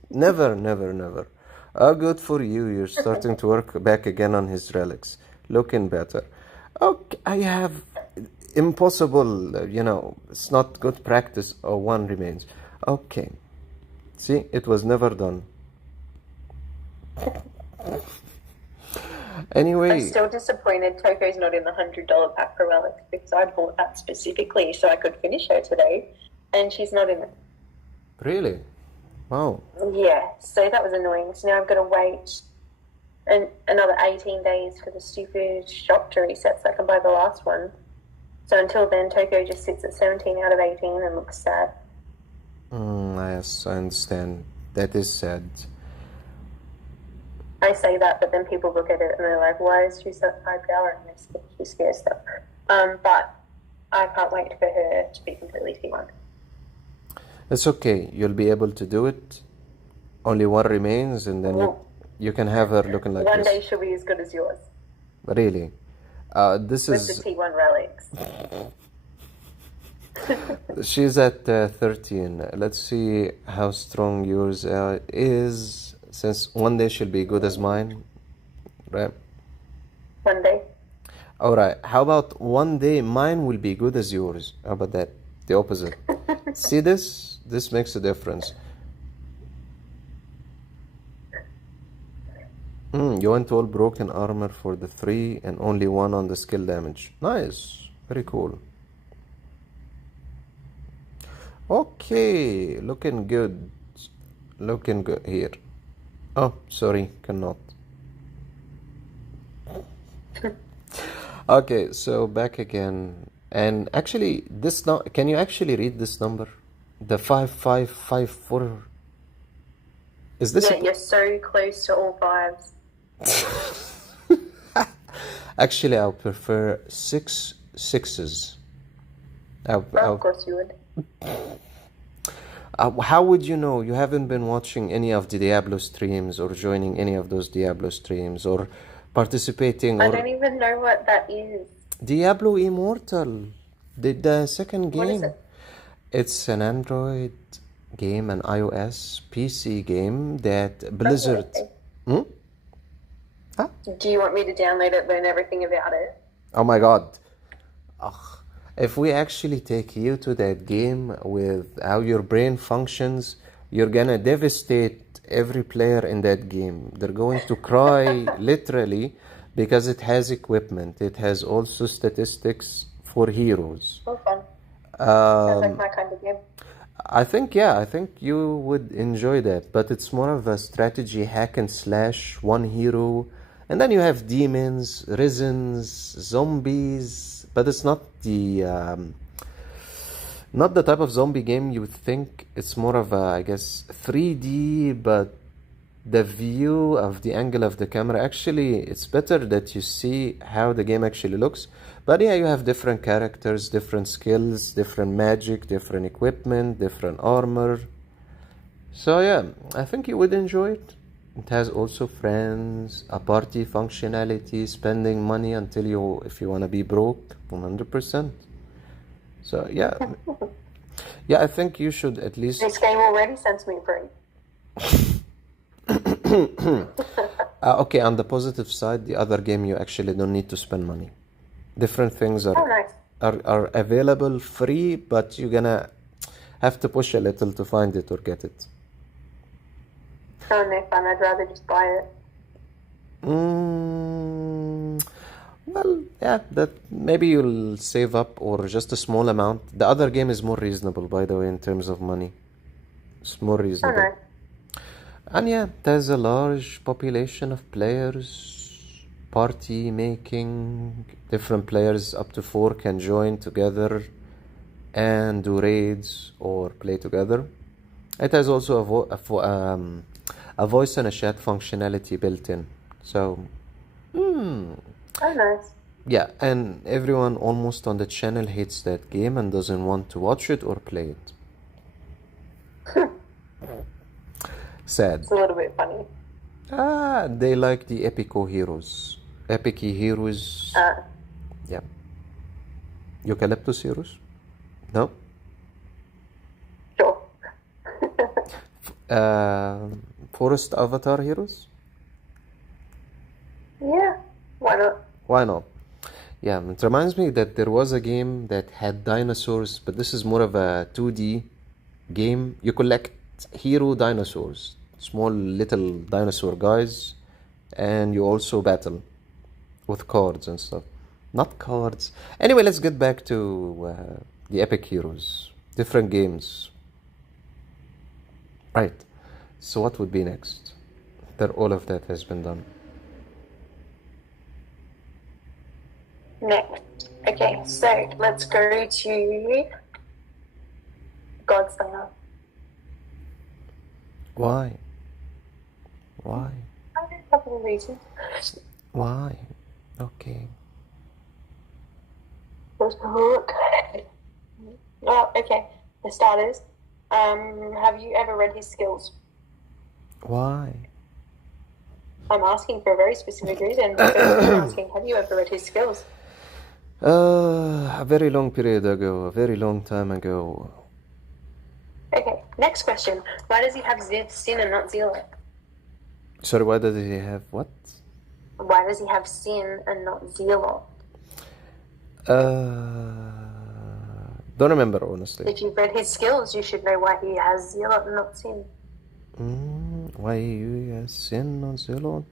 Never. Oh, good for you. You're starting to work back again on his relics. Looking better. Okay, I have impossible, it's not good practice. Oh, one remains. Okay. See, it was never done. Anyway. I'm still disappointed Toko's not in the $100 pack for relics, because I bought that specifically so I could finish her today, and she's not in it. Really? Wow. Yeah, so that was annoying. So now I've got to wait another 18 days for the stupid shop to reset so I can buy the last one. So until then, Toko just sits at 17 out of 18 and looks sad. Yes, I understand. That is sad. I say that, but then people look at it and they're like, why is she so high power and she scares them? But I can't wait for her to be completely T1. It's okay. You'll be able to do it. Only one remains, and then you can have her looking like one this. One day she'll be as good as yours. Really? This with is... the T1 relics. She's at 13. Let's see how strong yours is, since one day she'll be good as mine. Right? One day. Alright. How about one day mine will be good as yours? How about that? The opposite. See this? This makes a difference. You went all broken armor for the 3 and only 1 on the skill damage. Nice. Very cool. Okay. Looking good. Looking good here. Oh, sorry. Cannot. Okay, so back again. And actually, this can you actually read this number? The 5554. Is this? Yeah, you're so close to all 5s. Actually, I prefer 6 6s. Of course you would. How would you know? You haven't been watching any of the Diablo streams or joining any of those Diablo streams or participating I or don't even know what that is. Diablo Immortal, the second What is game. it? It's an Android game, an iOS PC game that Blizzard. Hmm? Huh? Do you want me to download it, learn everything about it? Oh my God. Ugh. If we actually take you to that game with how your brain functions, you're gonna devastate every player in that game. They're going to cry literally because it has equipment. It has also statistics for heroes. Oh, fun. Sounds like my kind of game. I think you would enjoy that, but it's more of a strategy hack and slash, one hero, and then you have demons, risens, zombies, but it's not the type of zombie game you would think. It's more of a, I guess, 3D, but the view of the angle of the camera, actually, it's better that you see how the game actually looks. But yeah, you have different characters, different skills, different magic, different equipment, different armor. So yeah, I think you would enjoy it. It has also friends, a party functionality, spending money until you, if you want to be broke, 100%. So yeah, I think you should at least. This game already sends me free. Okay, on the positive side, the other game you actually don't need to spend money. Different things nice. are available free, but you're gonna have to push a little to find it or get it. Oh, no fun. I'd rather just buy it. Well, yeah, that maybe you'll save up or just a small amount. The other game is more reasonable, by the way, in terms of money. It's more reasonable. Oh, no. And yeah, there's a large population of players, party making, different players up to 4 can join together and do raids or play together. It has also a voice and a chat functionality built in. So, Oh, nice. yeah, and everyone almost on the channel hates that game and doesn't want to watch it or play it. Sad. It's a little bit funny. They like the epico heroes. Epic heroes. Yeah. Eucalyptus heroes? No? Sure. Forest avatar heroes? Yeah. Why not? Why not? Yeah, it reminds me that there was a game that had dinosaurs, but this is more of a 2D game. You collect hero dinosaurs, small little dinosaur guys, and you also battle with cards and stuff. Not cards. Anyway, let's get back to the epic heroes. Different games. Right. So what would be next? That all of that has been done. Next. Okay, so let's go to Godslayer. Why? Why? I have a couple of reasons. Why? Okay. Let's have a look. Oh, okay. For starters, have you ever read his skills? Why? I'm asking for a very specific reason. I'm asking, have you ever read his skills? A very long period ago, a very long time ago. Okay, next question. Why does he have sin and not zealot? Sorry, why does he have what? Why does he have sin and not zealot? Don't remember, honestly. If you've read his skills, you should know why he has zealot and not sin. Why you has sin on Zillow?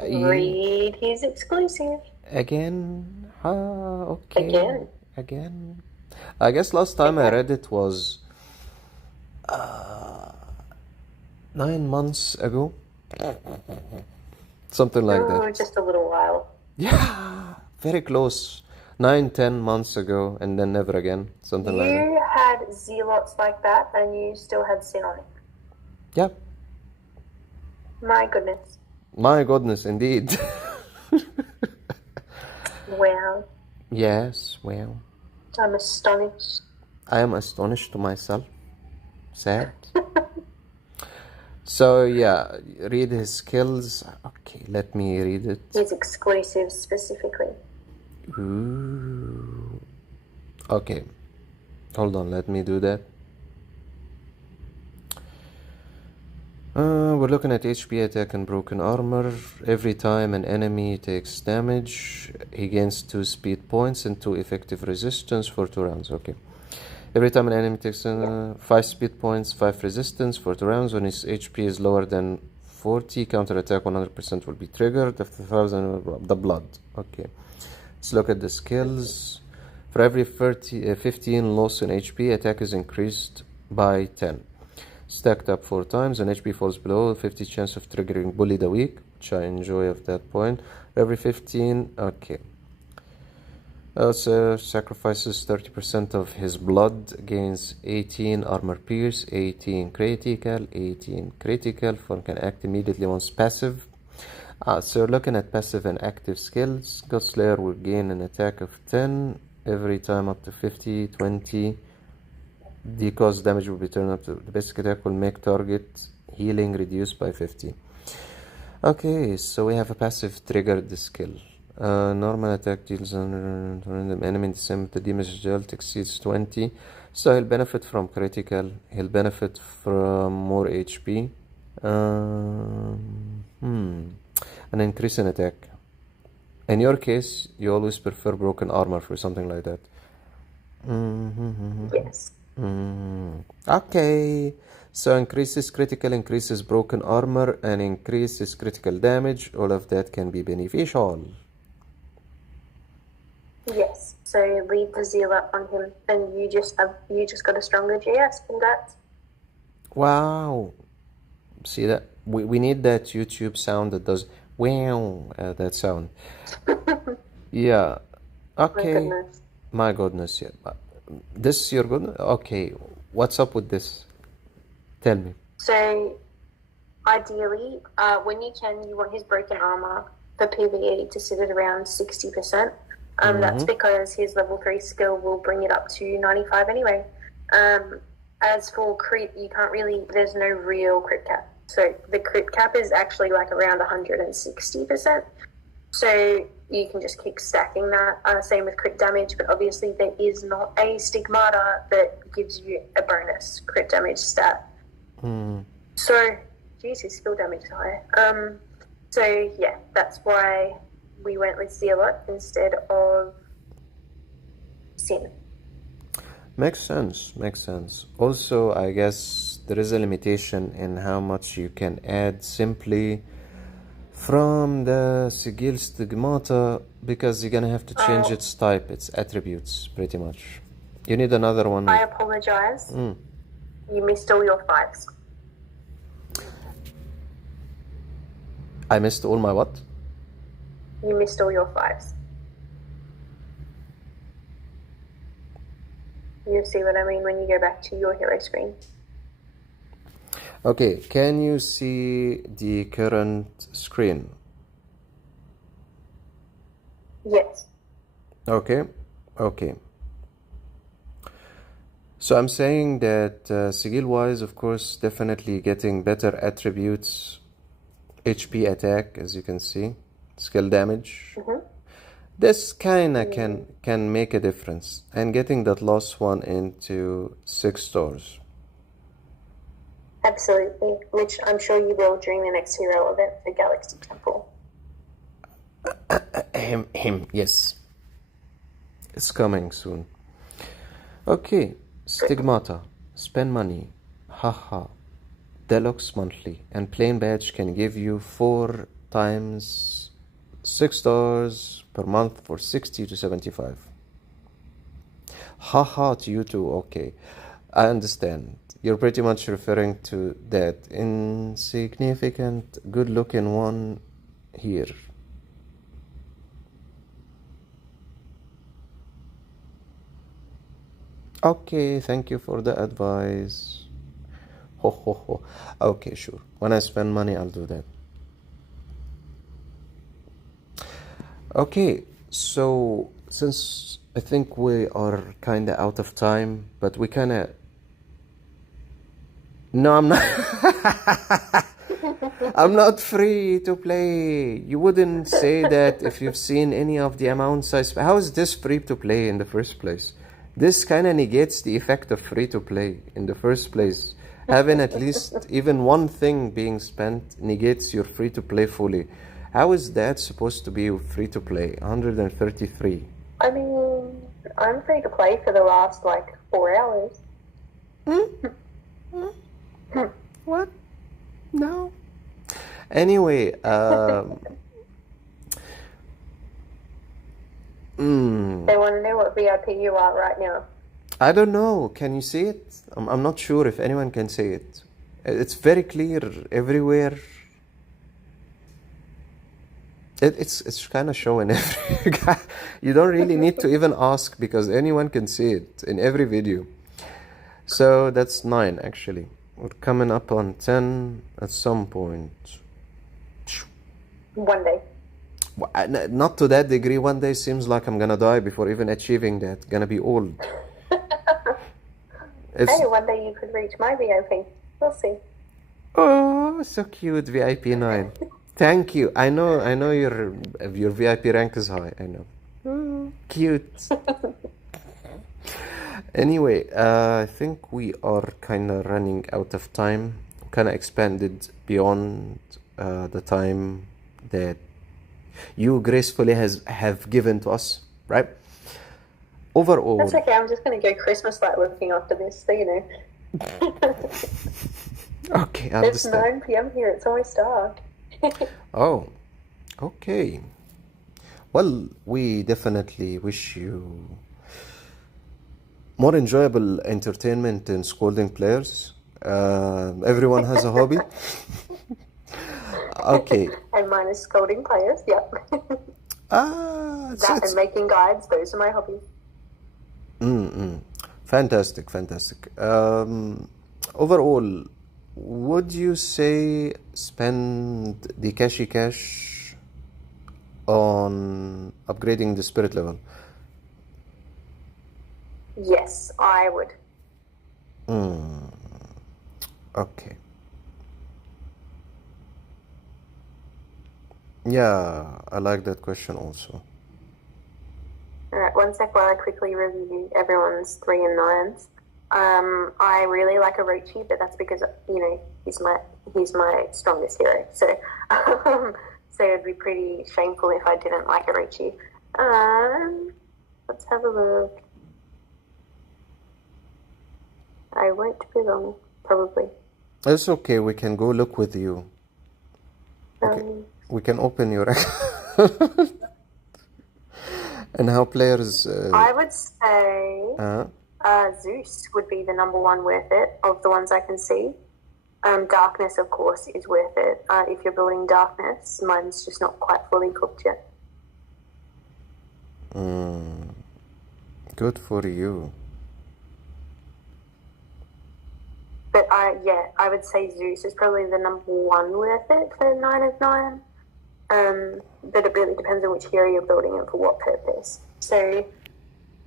Read his exclusive. Again? Okay. Again. I guess last time I read it was 9 months ago. Something like that. Just a little while. Yeah, very close. 9-10 months ago, and then never again. Something like that. You had zealots like that, and you still had sin on it. Yeah. My goodness. My goodness, indeed. Wow. Yes, well. I'm astonished. I am astonished to myself. Sad. So yeah, read his skills. Okay, let me read it. His exclusives specifically. Ooh. Okay, hold on, let me do that. We're looking at HP, attack, and broken armor. Every time an enemy takes damage, he gains 2 speed points and 2 effective resistance for 2 rounds. Okay. Every time an enemy takes 5 speed points, 5 resistance for 2 rounds. When his HP is lower than 40, counter attack 100% will be triggered. After 1000, the blood. Okay. Let's look at the skills. For every 15 loss in HP, attack is increased by 10. Stacked up 4 times. When HP falls below, 50 chance of triggering Bully the Weak, which I enjoy at that point. Every 15, okay. Also sacrifices 30% of his blood, gains 18 armor pierce, 18 critical, form can act immediately once passive. So looking at passive and active skills, God Slayer will gain an attack of 10 every time up to 50, 20. The cause damage will be turned up to the basic attack will make target healing reduced by 50. Okay, so we have a passive triggered skill. Normal attack deals on random enemy in the same the damage dealt exceeds 20. So he'll benefit from critical, he'll benefit from more HP. An increase in attack. In your case, you always prefer broken armor for something like that. Yes. Okay, so increases critical, increases broken armor, and increases critical damage. All of that can be beneficial. Yes. So leave the zeal up on him, and you just got a stronger GS from that. Wow. See that? We need that YouTube sound that does wow, that sound. Yeah. Okay. My goodness, yeah. This is your goodness? Okay. What's up with this? Tell me. So, ideally, when you can, you want his broken armor for PvE to sit at around 60%. That's because his level 3 skill will bring it up to 95 anyway. As for crit, you can't really, there's no real crit cap. So the crit cap is actually like around 160%. So you can just keep stacking that. Same with crit damage, but obviously there is not a stigmata that gives you a bonus crit damage stat. So, geez, his skill damage is high. So yeah, that's why we went with Zealot instead of Sin. Makes sense. Also, I guess there is a limitation in how much you can add simply from the Sigil Stigmata, because you're gonna have to change its type, its attributes, pretty much. You need another one. I apologize. You missed all your 5s. I missed all my what? You missed all your 5s. You see what I mean when you go back to your hero screen. Okay, can you see the current screen? Yes. Okay. So I'm saying that Sigil-wise, of course, definitely getting better attributes, HP attack, as you can see, skill damage. This kinda can make a difference, and getting that last one into 6 stars. Absolutely, which I'm sure you will during the next hero event for Galaxy Temple. Yes. It's coming soon. Okay, Stigmata. Spend money. Haha. Deluxe monthly. And plain badge can give you 4 times 6 stars per month for 60 to 75. Haha to you too, okay. I understand. You're pretty much referring to that insignificant, good-looking one here. Okay, thank you for the advice. Ho ho ho. Okay, sure. When I spend money, I'll do that. Okay, so since I think we are kind of out of time, but we kind of... No, I'm not. I'm not free to play. You wouldn't say that if you've seen any of the amounts I spent. How is this free to play in the first place? This kind of negates the effect of free to play in the first place. Having at least even one thing being spent negates your free to play fully. How is that supposed to be free to play? 133. I mean, I'm free to play for the last like 4 hours. What? No. Anyway, They want to know what VIP you are right now. I don't know. Can you see it? I'm not sure if anyone can see it. It's very clear everywhere. It's kind of showing every. You don't really need to even ask because anyone can see it in every video. So that's 9 actually. We're coming up on 10 at some point. One day. Not to that degree. One day seems like I'm gonna die before even achieving that. Gonna be old. Hey, one day you could reach my VIP. We'll see. Oh, so cute, VIP 9. Thank you. I know your VIP rank is high. I know. Cute. Anyway, I think we are kind of running out of time. Kind of expanded beyond the time that you gracefully have given to us, right? Overall. That's okay. I'm just going to go Christmas light looking after this, so you know. Okay, I It's understand. 9 p.m. here. It's almost dark. Oh, okay. Well, we definitely wish you more enjoyable entertainment in scolding players. Everyone has a hobby. Okay. And mine is scolding players. Yep. That and making guides. Those are my hobbies. Fantastic. Overall, would you say spend the cash on upgrading the spirit level? Yes, I would. Okay. Yeah, I like that question also. Alright, one sec while I quickly review everyone's 3 and 9s. I really like Orochi, but that's because, you know, he's my strongest hero. So so it'd be pretty shameful if I didn't like Orochi. Let's have a look. I won't be long, probably. It's okay, we can go look with you. Okay. We can open your account. And how players... I would say Zeus would be the number 1 worth it of the ones I can see. Darkness, of course, is worth it. If you're building Darkness, mine's just not quite fully cooked yet. Good for you. But I would say Zeus is probably the number 1 worth it for 9 of 9. But it really depends on which hero you're building and for what purpose. So,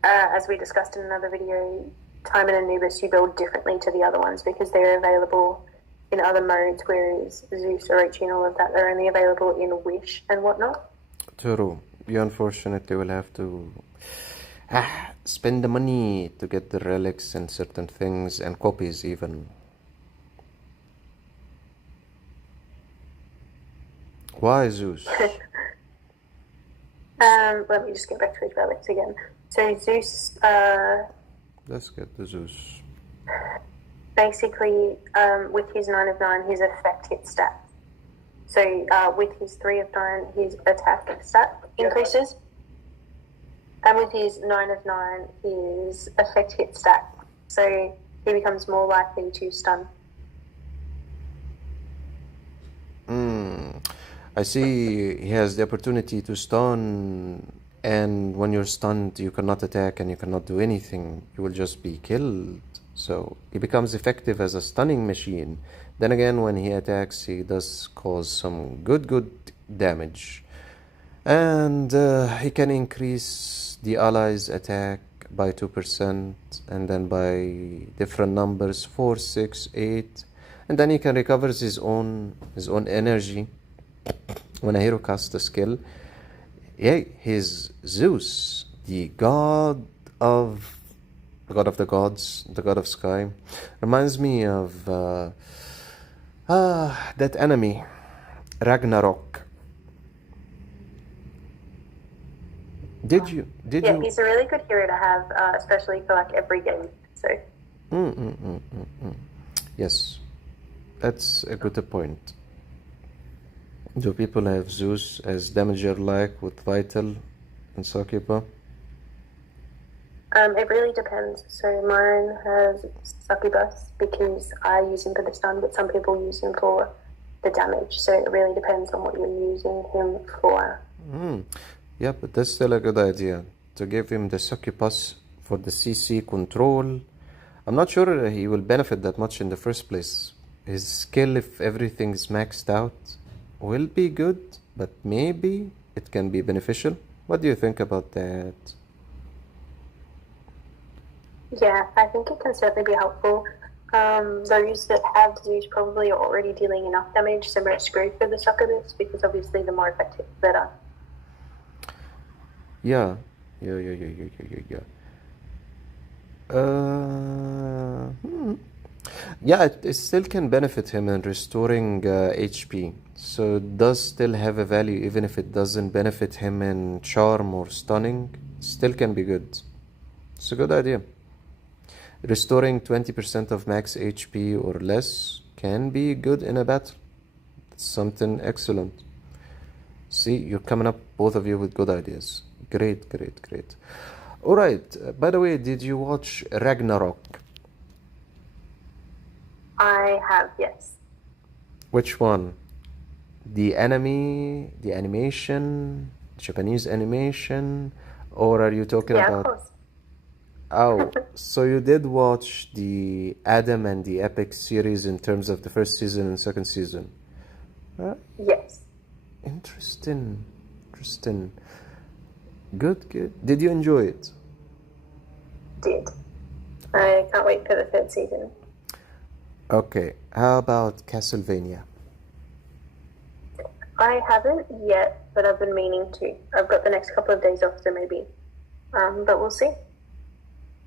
as we discussed in another video, Timon and Novice you build differently to the other ones because they're available in other modes, whereas Zeus, Orochi and all of that, they're only available in Wish and whatnot. True. You unfortunately will have to spend the money to get the relics and certain things and copies even. Why Zeus? Let me just get back to his relics again. So Zeus, Let's get the Zeus. basically, with his 9 of 9, his effect hit stat. So with his 3 of 9, his attack stat increases. And with his 9 of 9, his effect hit stat. So he becomes more likely to stun. I see he has the opportunity to stun, and when you're stunned, you cannot attack and you cannot do anything. You will just be killed. So he becomes effective as a stunning machine. Then again, when he attacks, he does cause some good damage. And he can increase the allies attack by 2% and then by different numbers 4, 6, 8, and then he can recover his own energy when a hero casts a skill. Yeah, he's Zeus, the god of the gods, the god of sky. Reminds me of that enemy, Ragnarok. Did you? He's a really good hero to have, especially for like every game. So. Yes, that's a good point. Do people have Zeus as damager like with Vital and Succuba? It really depends. So mine has Succubus because I use him for the stun, but some people use him for the damage. So it really depends on what you're using him for. Yeah, but that's still a good idea to give him the Succubus for the CC control. I'm not sure he will benefit that much in the first place. His skill, if everything is maxed out, will be good, but maybe it can be beneficial. What do you think about that? Yeah, I think it can certainly be helpful. Those that have Zeus probably are already dealing enough damage, so we're screwed for the Succubus because obviously the more effective, the better. Yeah. Yeah, it still can benefit him in restoring HP. So it does still have a value, even if it doesn't benefit him in charm or stunning. Still can be good. It's a good idea. Restoring 20% of max HP or less can be good in a battle. It's something excellent. See, you're coming up, both of you, with good ideas. Great. All right. By the way, did you watch Ragnarok? I have, yes. Which one? The anime, the animation, Japanese animation, or are you talking about? Of course. Oh, so you did watch the Adam and the Epic series in terms of the first season and second season? Yes. Interesting. Good. Did you enjoy it? Did. I can't wait for the third season. Okay, how about Castlevania? I haven't yet, but I've been meaning to. I've got the next couple of days off, so maybe. But we'll see.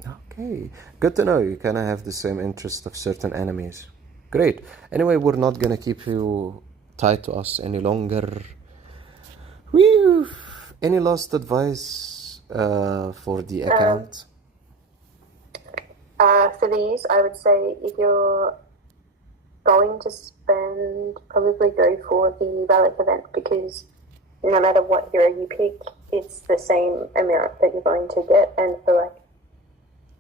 Okay, good to know. You kind of have the same interest of certain animes. Great. Anyway, we're not gonna keep you tied to us any longer. Whew. Any last advice for the account? For these, I would say if you're going to spend, probably go for the Relic event because no matter what hero you pick, it's the same amount that you're going to get, and for like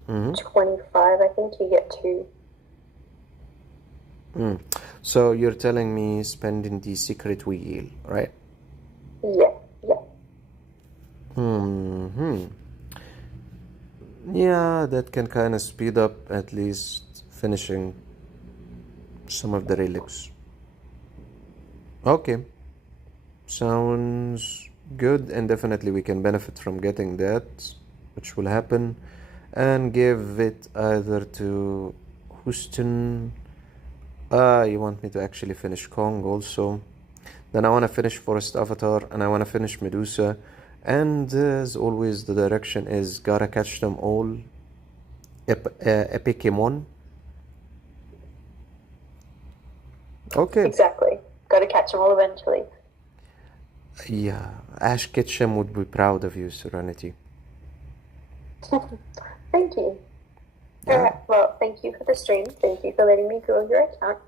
25, I think you get 2. So you're telling me spending the secret wheel, right? Yeah. Yeah, that can kind of speed up at least finishing some of the relics. Okay. Sounds good, and definitely we can benefit from getting that, which will happen, and give it either to Houston. You want me to actually finish Kong also. Then I want to finish Forest Avatar, and I want to finish Medusa. And as always, the direction is gotta catch them all. Epikemon. Okay. Exactly. Got to catch them all eventually. Yeah, Ash Ketchum would be proud of you, Serenity. Thank you. Yeah. Alright, well, thank you for the stream. Thank you for letting me grow your account.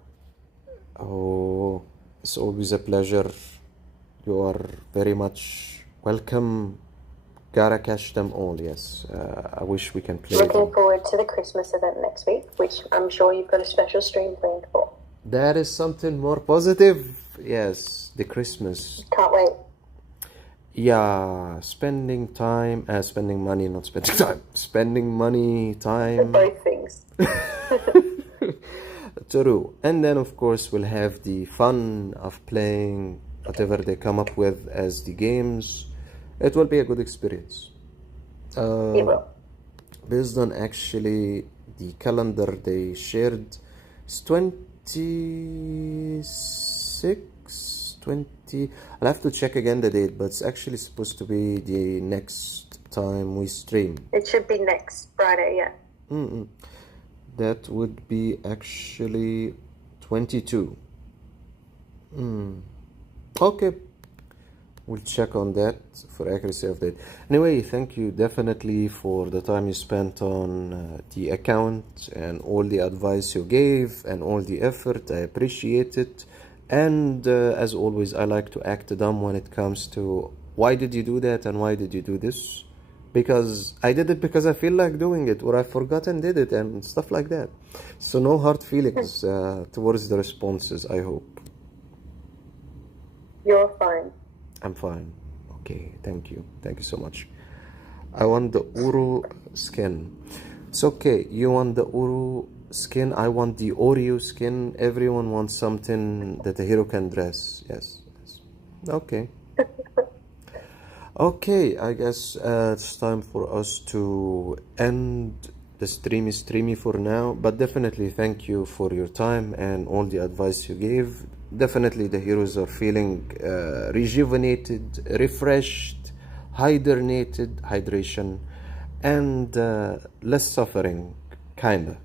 Oh, it's always a pleasure. You are very much welcome. Gotta catch them all, yes. I wish we can play Looking them. forward to the Christmas event next week, which I'm sure you've got a special stream planned for. That is something more positive. Yes, the Christmas. Can't wait. Yeah, spending money, not spending time. Spending money, time. Both things. True. And then, of course, we'll have the fun of playing whatever they come up with as the games. It will be a good experience. It will. Based on actually the calendar they shared, it's 26, 20. I'll have to check again the date, but it's actually supposed to be the next time we stream. It should be next Friday, yeah. That would be actually 22. Okay. We'll check on that for accuracy of date. Anyway, thank you definitely for the time you spent on the account and all the advice you gave and all the effort. I appreciate it. And as always, I like to act dumb when it comes to why did you do that and why did you do this? Because I did it because I feel like doing it, or I forgot and did it and stuff like that. So no hard feelings towards the responses, I hope. You're fine. I'm fine. Okay, thank you. Thank you so much. I want the Uru skin. It's okay. You want the Uru skin. I want the Oreo skin. Everyone wants something that a hero can dress. Yes. Okay. Okay, I guess it's time for us to end the streamy for now. But definitely thank you for your time and all the advice you gave. Definitely the heroes are feeling rejuvenated, refreshed, hydration, and less suffering, kinda.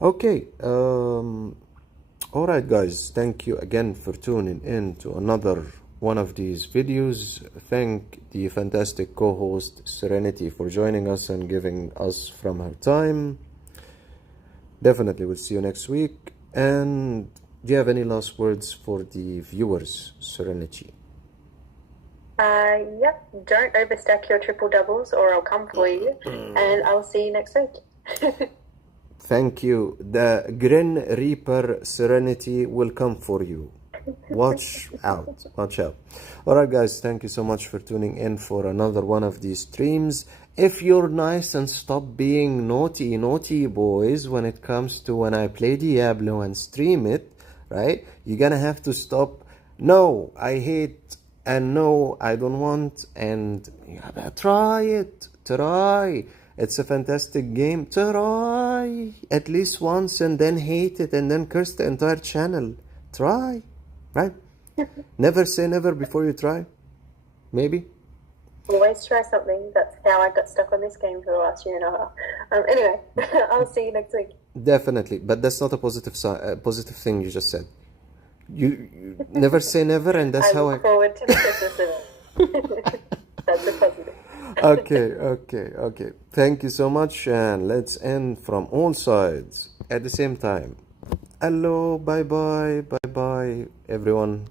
Okay, alright guys, thank you again for tuning in to another one of these videos. Thank the fantastic co-host Serenity for joining us and giving us from her time. Definitely we'll see you next week. And do you have any last words for the viewers, Serenity? Yep. Don't overstack your triple doubles or I'll come for you. And I'll see you next week. Thank you. The Grin Reaper Serenity will come for you. Watch out. Alright guys, thank you so much for tuning in for another one of these streams. If you're nice and stop being naughty boys when it comes to when I play Diablo and stream it, right? You're gonna have to stop. No, I hate, and no, I don't want, and try it. It's a fantastic game. Try at least once and then hate it and then curse the entire channel. Try, right? Never say never before you try. Maybe. Always try something. That's how I got stuck on this game for the last year and a half. Anyway, I'll see you next week. Definitely, but that's not a positive positive thing you just said. You never say never, and that's how I look forward to the Christmas event. That's a positive. Okay. Thank you so much, and let's end from all sides at the same time. Hello, bye, everyone.